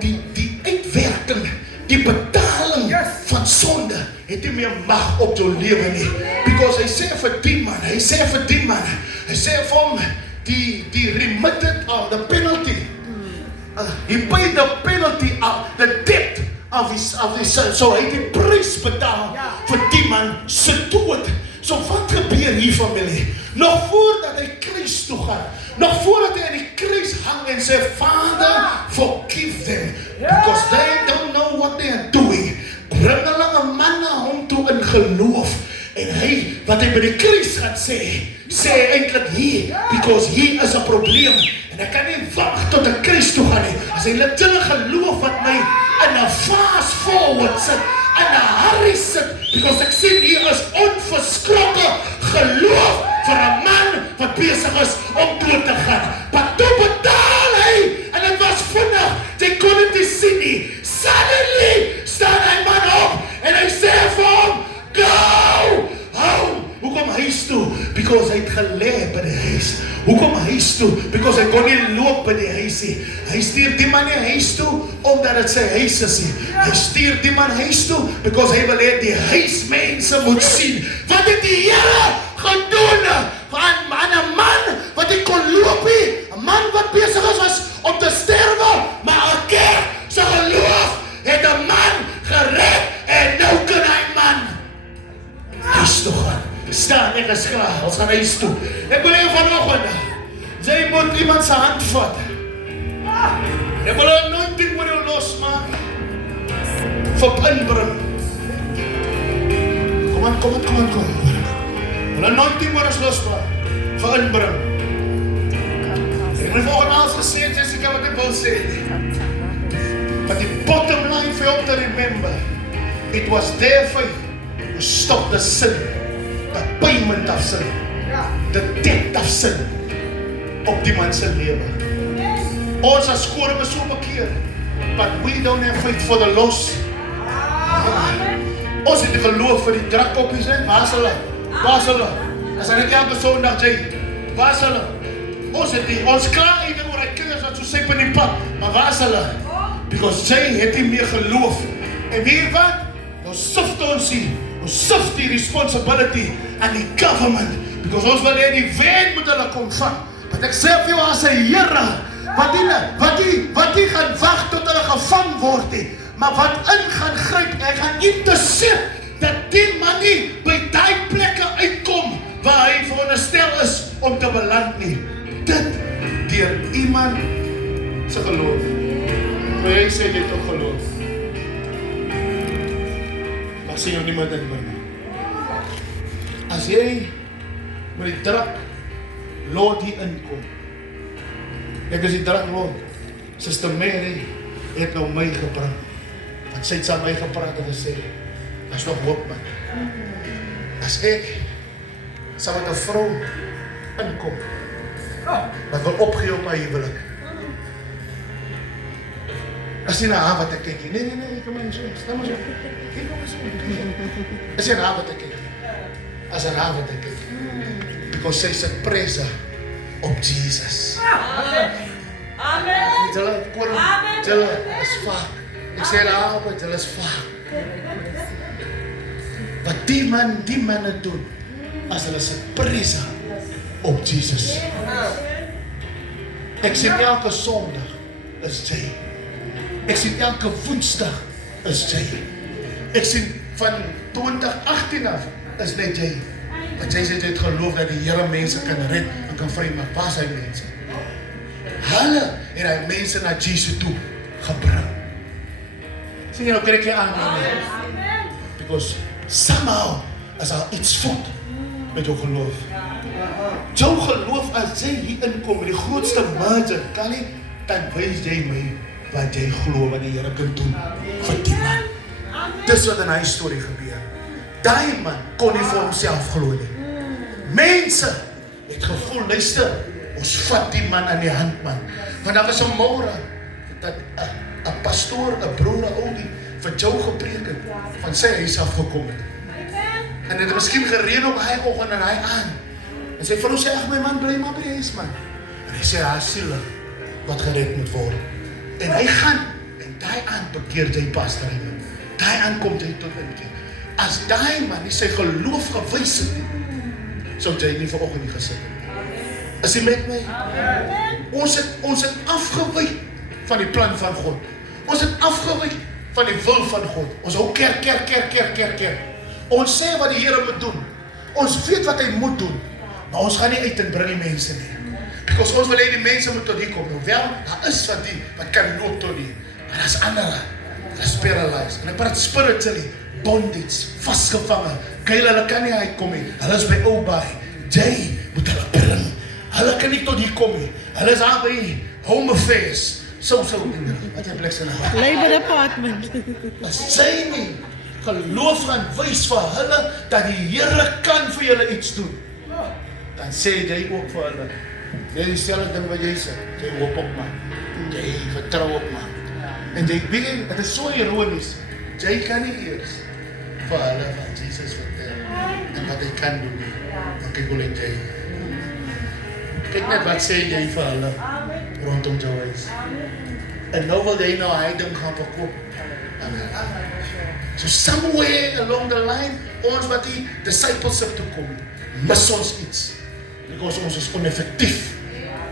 die uitwerking, die betaling van sonde, het nie meer mag op jou lewe nie. Because hy sê vir die man, hy sê vir hom, die remitted of the penalty, he paid the penalty of the debt of his son. So hy het die prys betaal vir die man se dood. So wat gebeur hier, familie? Nog voordat hy kruis toe gaan, nog voordat hy aan die kruis hang en sê, Father, forgive them, because they don't know what they are doing. Bring hulle 'n man na hom toe in geloof. En hy, wat hy by die kruis gaan sê eintlik hier, because hier is 'n probleem. En ek kan nie wag tot ek kruis toe gaan nie. As hy letterlik geloof wat my in 'n fast forward sit, in 'n hurry sit, because ek sien hier is onverskrokke geloof vir 'n man wat besig is om dood te gaan. Maar toe betaal hy, en dit was vinnig, jy kon dit nie sien nie. Suddenly staan hy man op, en hy sê vir hom, go home. Hoekom huis toe? Because hy het gelê by die huis. Hoekom huis toe? Because hy kon nie loop by die huis nie. Hy stuur die man nie huis toe, omdat dit sy huis is nie. Hy stuur die man huis toe, because hy wil hê die huismense moet sien. Wat het die Here gedoen aan 'n man wat nie kon loop nie? 'n Man wat besig was om te sterwe, maar 'n kerk se geloof het 'n man gered, en nou kan hy man huis toe gaan. Staan, ek is klaar, ons gaan huis toe. Ek wil hê vanoggend, jy moet iemand se hand vat. Ek wil 'n anointing oor jou losmaak, vir inbring. Kom aan. 'n Anointing oor ons losmaak, vir inbring. Ek wil volgens alles gesê, Jessica, wat ek wil sê. But the bottom line for you to remember, it was their faith who stopped the sin, the payment of sin, the debt of sin op die man se lewe. Ons as koring is so bekeer, but we don't have faith for the lost. Ons het die geloof vir die drakkoppies, hè? Waar is hulle? Waar is hulle? As hy net elke Sondag, Jay, waar is hulle? Ons klaar eintlik oor die kinders wat so sep in die pad, maar waar is hulle? Because Jay het nie meer geloof. En weet jy wat? Nou sift ons die responsibility aan die government, because ons wil hê die wet moet hulle kom vang. Want ek sê vir jou as 'n Here, wat die gaan wag tot hulle gevang word nie, maar wat in gaan gryp, hy gaan intercept dat die man nie by die plekke uitkom waar hy veronderstel is om te beland nie. Dit deur iemand se geloof. Maar jy sê jy het ook geloof. Maar sien jou niemand in bring. As jy met die drak Lord hier inkom, ek is die drak Lord, Sister Mary het nou my gebring, want sy het saam my gepraat en gesê, as nog hoop man. As ek saam met 'n vrou inkom, wat wil opgee op my huwelik, as jy na haar wat ek kyk, nee, kom maar so, stem maar so, kyk maar so, as jy na haar wat ek kyk, as aan haar wat ek kyk, because sy's 'n presa op Jesus. Amen. Julle koring, julle is vaak. Ek sê daar op, julle is vaak. Wat die manne doen, as hulle se presa op Jesus. Ek sien elke Sondag is jy. Ek sien elke Woensdag is jy. Ek sien van 2018 af is net jy. Want jy sê jy het geloof dat die Here mense kan red en kan vry, maar pas hy mense. Hulle het hy mense na Jesus toe gebring. Sien jy nou kry jy aan nie? Because somehow as daar iets fout met jou geloof. Jou geloof as jy hier inkom met die grootste merger, kan nie, dan wys jy my wat jy glo wat die Here kan doen vir die man. Dis wat in hy storie gebeur. Daai man kon nie vir homself glo nie. Mense het gevoel, luister, ons vat die man aan die hand man. Want daar was 'n môre dat 'n pastoor, 'n broer, 'n oudie vir jou gepreek het, van sy huis af gekom het. En dit het miskien gereën op hy oggend en hy aan. En sy vrou sê, ag my man, bly maar by die huis man. En hy sê, haar siele wat gered moet word. En hy gaan, en daai aan bekeer jy pastor hy man. Daai aan kom jy tot inkeer. As daai man nie sy geloof gewys het nie, sou jy nie vanoggend nie gesit het. Is jy met my? Ons het afgewyk van die plan van God. Ons het afgewyk van die wil van God. Ons hou kerk. Ons sê wat die Here moet doen. Ons weet wat hy moet doen. Maar ons gaan nie uit en bring die mense nie. Because ons wil hê die mense moet tot hier kom. Nou wel, daar is van die wat kan loop tot hier. Maar daar is ander. Hulle is paralyzed. En ek praat spiritually, bondage, vasgevange. Kyk, hulle kan nie uitkom nie. Hulle is by Obai. Jy moet hulle bring. Hulle kan nie tot hier kom nie. Hulle is daar by Home Affairs. So, wat jy plek in haar. Labor Department. As jy nie geloof gaan wys vir hulle dat die Here kan vir julle iets doen, dan sê jy ook vir hulle, jy dieselfde ding wat jy sê, jy hoop op man, jy vertrou op man. En jy weet, het is so ironies, jy kan nie eers vir hulle van Jesus vertel, en wat hy kan doen nie, want kyk hoe let jy. Kyk net wat sê jy vir hulle, rondom jou huis. En nou wil jy nou hy ding gaan verkoop. So somewhere along the line, ons wat die discipleship toe kom, mis ons iets. Because ons is oneffectief.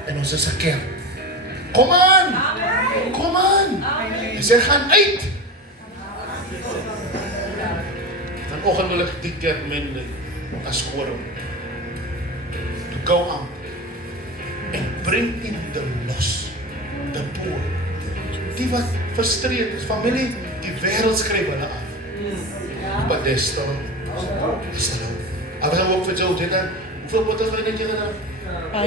En ons is 'n kerk. Kom aan! Kom aan! En sy gaan uit. Vanoggend wil ek die kerk mende as quorum. To go on and bring in the lost, the poor. Die wat frustreerd is, familie, die wêreld skryf hulle af. But they're still. Hulle gaan ook vir jou dit. Hoeveel bottels wil jy net gedaan?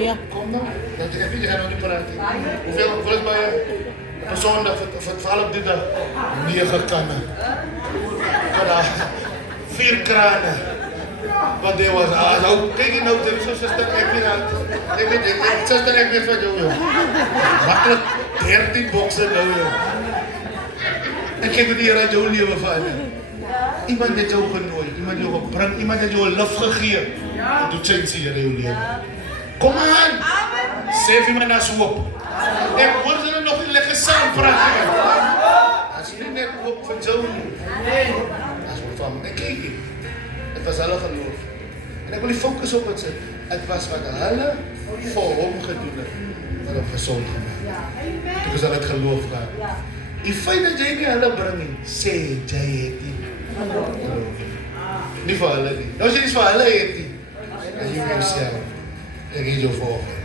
Ja. Kom nou. Dat ek weet jy gaan nou nie praat nie. Hoeveel is by 'n persoon dat val op dit dag? 9 kanne. Kada 4 krane. Wat dit was. Nou kyk jy nou dit so suster ek nie aan. Ek weet suster ek weet wat jou. Maklik 13 bokse nou. Ek kyk vir die Here jou lewe vir hulle. Iemand het jou genooi, iemand jou gebring, iemand het jou 'n lift gegee. En toe change die Here jou lewe. Kom aan! Sê vir my naas hoop. Ek hoor hulle nog nie lekker saam praat nie. As jy net hoop vir jou nie. As wat van my kyk. Dit was hulle geloof. En ek wil die fokus op dit sit. Dit was wat hulle vir hom gedoen het. Wat hom gesond gemaak. Dit is hulle het geloof gehad. Die feit dat jy nie hulle bring nie, sê jy het nie. Nie vir hulle nie. Nou as jy nie vir hulle het nie, dan jy jouself. Ek het jou volgende.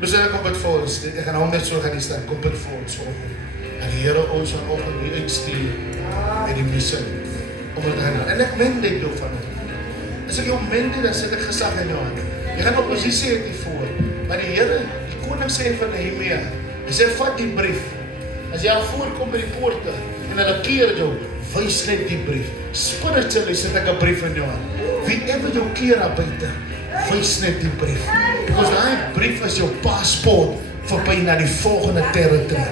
Dus ek kom dit vir ons. Ek gaan hom net so gaan staan. Kom dit vir ons op. En die Here ons vanoggend hier uitstuur met die missie om dit te gaan. En ek wen dit jou van hom. As ek jou wen dit, dan sit ek gesag in jou hand. Jy gaan op posisie het hier voor. Maar die Here, die koning sê vir Nehemia, hy sê vat die brief. As jy al voorkom by die poorte en hulle keer jou, wys net die brief. Spiritually sit ek 'n brief in jou hand. Wie ever jou keer daar buite, wys net die brief. Because daai brief is jou paspoort verby na die volgende territory.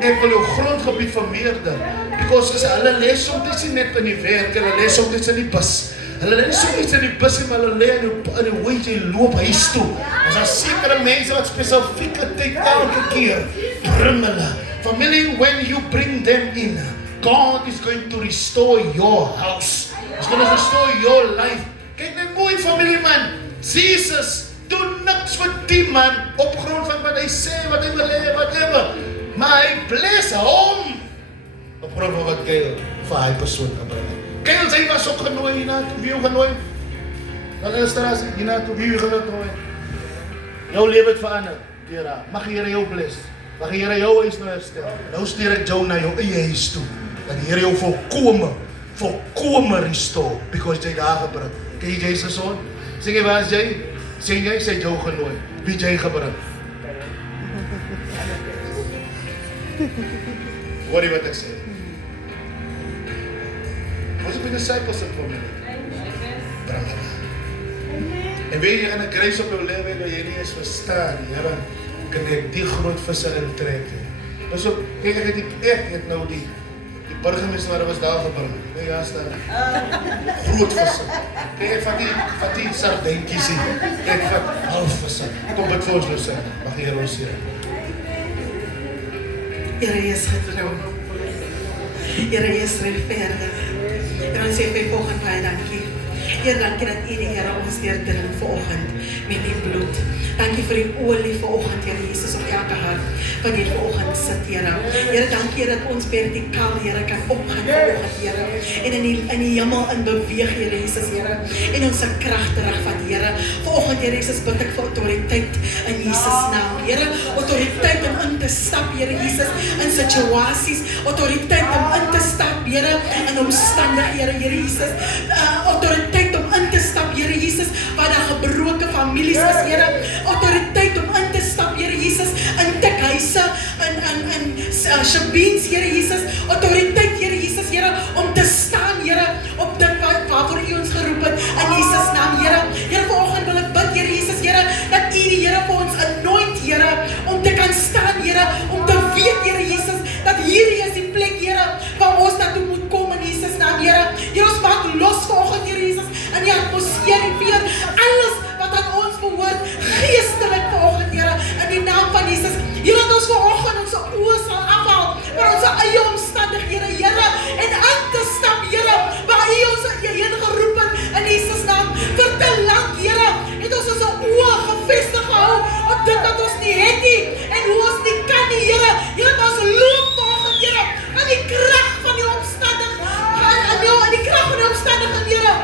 Ek wil jou grondgebied vermeerder. Because as hulle lees soms nie net in die werk, hulle lees soms in die bus. Hulle lees soms in die bus, maar hulle lees in die hoe jy loop huis toe. As daar sekere mense wat spesifieke tyd elke keer bring hulle. Family, when you bring them in, God is going to restore your house. He's going to restore your life. Kyk net mooi familie man. Jesus doen niks vir die man op grond van wat hy sê, wat hy wil hê, whatever. Maar hy bless hom op grond van wat Gail vir hy persoon gebring het. Gail sê was ook genooi hiernaartoe, wie jou genooi? Dan is daar as hiernaartoe, wie jou genooi? Jou lewe het verander, Here. Mag die Here jou bless. Mag die Here jou huis nou herstel. Nou stuur ek jou na jou eie huis toe. Dat die Here jou volkome restore, because jy daar gebring. Ken jy Jesus gesond? Sê jy waar is jy? Sê jy sê jou genooi. Wie jy gebring? Hoor jy wat ek sê? Ons het die disciples in familie. Bring hulle. En weet jy, gaan 'n grace op jou lewe dat jy nie eens verstaan nie. Here, kan ek die groot visse intrek. Pas op, ek het nou die burgemeester waar was daar gebring. Nee, ja, staan. Groot visse. Ek vat die sardentjies hier. Ek vat half visse. Kom bid vir ons nou sê. Mag die Here ons seën. Here, jy is getrou. Here, jy is regverdig. En ons sê vir volgende baie dankie. Heer, dankie dat U die Here ons deurdring vanoggend met die bloed. Dankie vir die olie vanoggend, Here Jesus, op elke hart wat hier vanoggend sit, Here. Here, dankie dat ons vertikaal, Here, kan opgaan vanoggend, Here. En in die hemel in beweeg, Here Jesus, Here. En ons krag terugvat, Here. Vanoggend, Here Jesus, bid ek vir autoriteit in Jesus naam, Here. Autoriteit om in te stap, Here Jesus, in situasies. Autoriteit om in te stap, Here, in omstandighede, Here Jesus. Autoriteit om in te stap, Here Jesus, waar daar gebroke families is, Here. Autoriteit om in te stap, Here Jesus, in tikhuise, in Shabeens, Here Jesus. Autoriteit, Here Jesus, Here, om te staan, Here, op dit waarvoor U ons geroep het, in Jesus naam, Here. Here, vanoggend wil ek bid, Here Jesus, Here, dat U die Here vir ons anoint, Here, om te kan staan, Here, om te weet, Here Jesus, dat hierdie is die plek, Here, waar ons naartoe moet kom, in Jesus naam, Here. Here, ons maak los vanoggend, Here Jesus, in die atmosfeer en weer, alles wat aan ons behoort, geestelik vanoggend, Here, in die naam van Jesus. Here, dat ons vanoggend ons oë sal afhaal vir ons eie omstandighede, Here, en aan te stap, Here, waar U ons heen geroep het, in Jesus naam, vir te lank, Here, het ons ons oë gevestig gehou, op dit wat ons nie het nie, en hoe ons nie kan nie, Here. Here, dat ons loop vanoggend, Here, in die krag van die omstandighede, Here.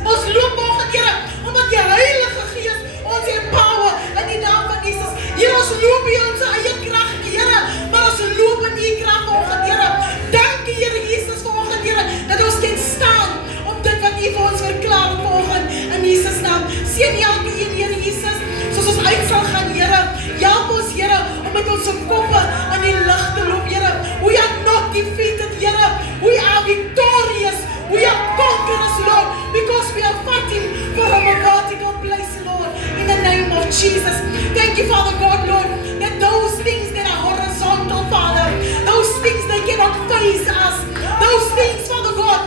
Ons loop vanoggend, Here, omdat die Heilige Gees ons empower in die naam van Jesus. Here, ons loop in ons eie krag, Here, maar ons loop in U krag vanoggend, Here. Dankie, Here Jesus, vanoggend, Here, dat ons kan staan op dit wat U vir ons verklaar vanoggend, in Jesus naam. Seën elke een, Here Jesus, soos ons uit sal gaan, Here. Help ons, Here, om met ons koppe in die lig te loop, Here. We are not defeated, Here. We are victorious. We are conquerors, Lord, because we are fighting for our vertical place, Lord, in the name of Jesus. Thank you, Father God, Lord, that those things that are horizontal, Father, those things that cannot face us, those things, Father God,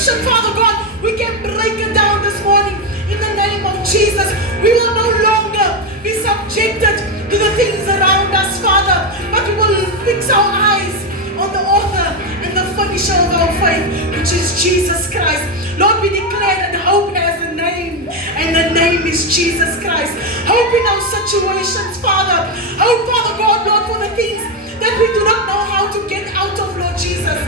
addiction, Father God, we can break it down this morning in the name of Jesus. We will no longer be subjected to the things around us, Father, but we will fix our eyes on the author and the finisher of our faith, which is Jesus Christ. Lord, we declare that hope has a name, and the name is Jesus Christ. Hope in our situations, Father. Hope, Father God, Lord, for the things that we do not know how to get out of, Lord Jesus.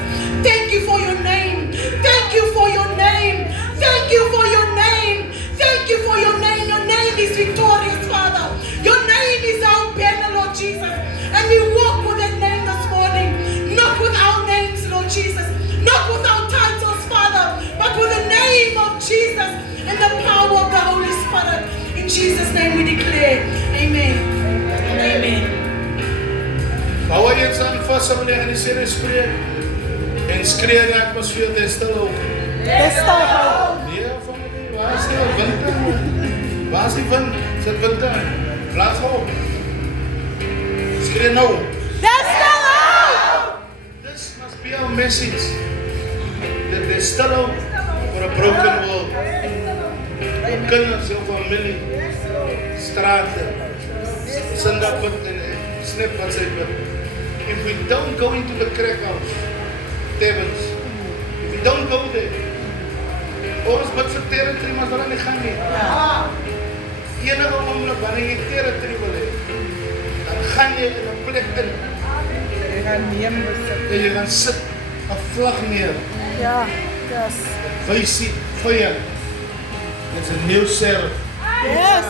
Thank you for your name. Thank you for your name. Thank you for your name. Thank you for your name. Your name is victorious, Father. Your name is our banner, Lord Jesus. And we walk with that name this morning. Not with our names, Lord Jesus. Not with our titles, Father. But with the name of Jesus and the power of the Holy Spirit. In Jesus' name we declare. Amen. Amen. Hou jy aan vas om die Here spreek en skree die atmosfeer des stil op. Des stil hou. Nee, familie, waar is die wind? Waar is die wind? Sit wind aan. Plaas op. Skree nou. Des stil hou. This must be our message. That there's still hope for a broken world. Vir kinders, jou familie, strate, sindapit en snip wat sy bid. If we don't go into the crack house, tables, if we don't go there, ons bid vir territory, maar daar nie gaan nie. Enige oomblik wanneer jy territory wil hê, dan gaan jy in 'n plek in. En jy gaan sit 'n vlag neer. Ja, yes. Wysie vyand. It's a new serve. Yes.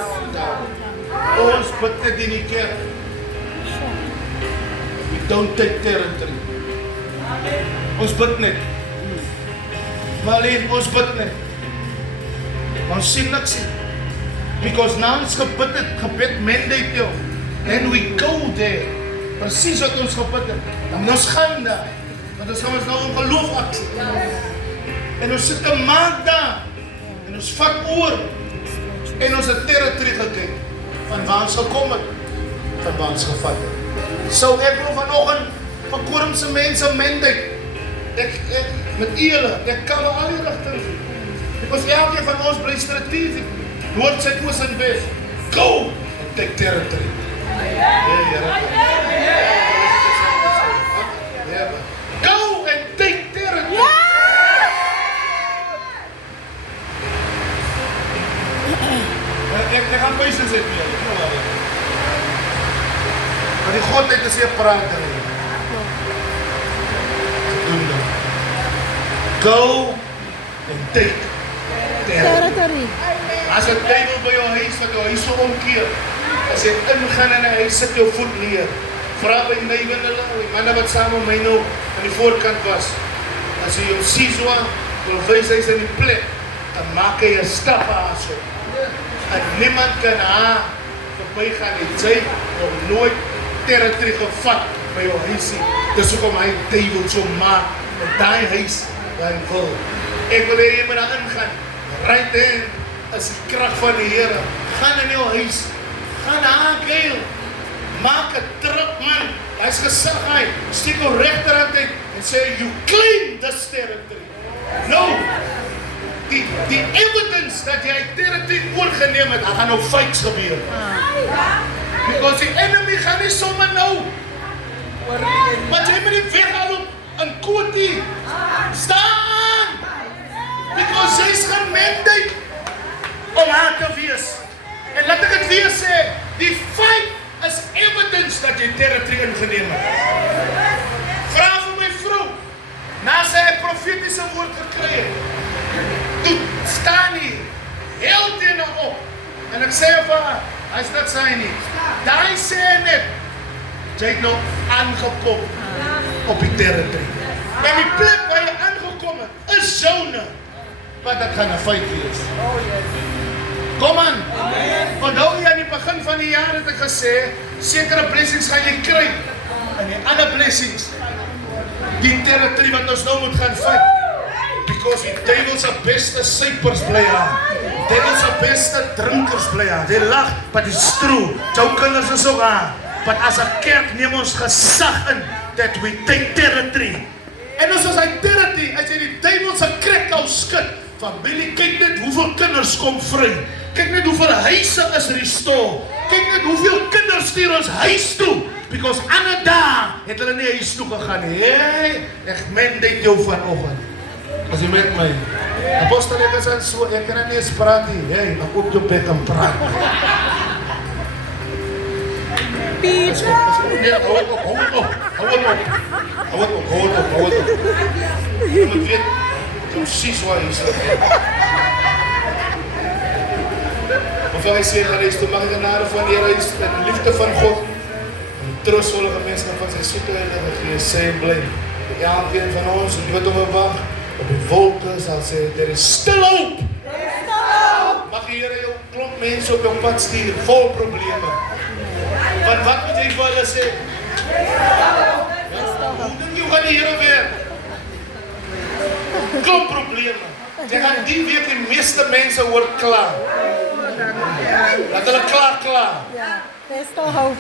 Ons bid dit in die kerk. We don't take territory. Ons bid net. Alleen ons bid net. Ons sien niks nie. Because nou ons gebed mandate jou. And we go there. Precies wat ons gebid het. En ons gaan daar. Want ons gaan ons nou in geloof aksie. En ons sit 'n maand daar. En ons vat oor. En ons het territory gekyk. Van waar ons gekom het. Van waar ons gevat het. So ek wil vanoggend van Korumse mense mandate. Ek met julle, ek kan al die rigting. Because elkeen van ons bly strategies. Noord, Suid, Oos en Wes. Go and take territory. Go and take territory. Ek gaan buise sit met julle. Maar die Godheid is 'n prater. Doen dan. Go and take territory. Territory. As 'n duiwel by jou huis wat jou huis so omkeer, as jy ingaan in 'n huis, sit jou voet neer. Vra by my hulle, die manne wat saam met my nou aan die voorkant was. As jy jou Siswa wil wys hy's in die plek, dan maak hy 'n stap daarso. En niemand kan haar verby gaan nie. Sy wil nooit territory gevat by jou huisie. Dis hoekom hy duiwel so maak met daai huis waar hy wil. Ek wil hê jy moet daar ingaan. Right in is die krag van die Here. Gaan in jou huis. Gaan aan keil. Maak 'n trip man. Hy's gesig hy. Steek jou regterhand uit en sê you claim this territory. No. Die evidence dat jy territory oorgeneem het, daar gaan nou fights gebeur. Because die enemy gaan nie sommer nou. Maar jy moet nie weghaal op 'n kotie. Staan! Because jy's gemandate om aan te wees. En laat ek het weer sê, die fight is evidence dat jy territory ingeneem het. Vra vir my vrou, na sy 'n profetiese woord gekry het, toe staan hy, heel teen haar op, en ek sê vir haar, hy's net sy nie, daai sê net, jy het nou aangekom op die territory. En die plek waar jy aangekom het, is joune, maar dat gaan 'n fight wees. Kom aan! Onthou jy aan die begin van die jaar het ek gesê, sekere blessings gaan jy kry, en die ander blessings, die territory wat ons nou moet gaan fight. Because die duiwel se beste suipers bly aan. Die duiwel se beste drinkers bly aan. They lag, but it's true. Jou kinders is ook aan. But as 'n kerk neem ons gesag in, that we take territory. En ons as identity, as jy die duiwel se krek nou skud, familie, kyk net hoeveel kinders kom vry. Kyk net hoeveel huise is restore. Kyk net hoeveel kinders stuur ons huis toe. Because ander daar het hulle nie huis toe gegaan nie. Hey, ek meen dit jou vanoggend. As jy met my. Apostel, ek is aan so, ek kan nie eens praat nie. Hey, ek op jou bek en praat. Peach. Nee, hou op. Jy moet weet, precies waar jy is. Of hy sê, gaan hy mag die genade van die Here, die liefde van God, en die troostvolle gemeenskap van sy soete heilige Gees, sê en bly. Elkeen van ons, en wat om een wag, op die wolke sal sê, there is still hope. Mag die Here jou klomp mense op jou pad stuur, vol probleme. Want wat moet jy vir hulle sê? Hoe dink jy gaan die Here werk? Klomp probleme. Jy gaan die week die meeste mense hoor klaar. Dat hulle klaar. Yeah. There's still hope.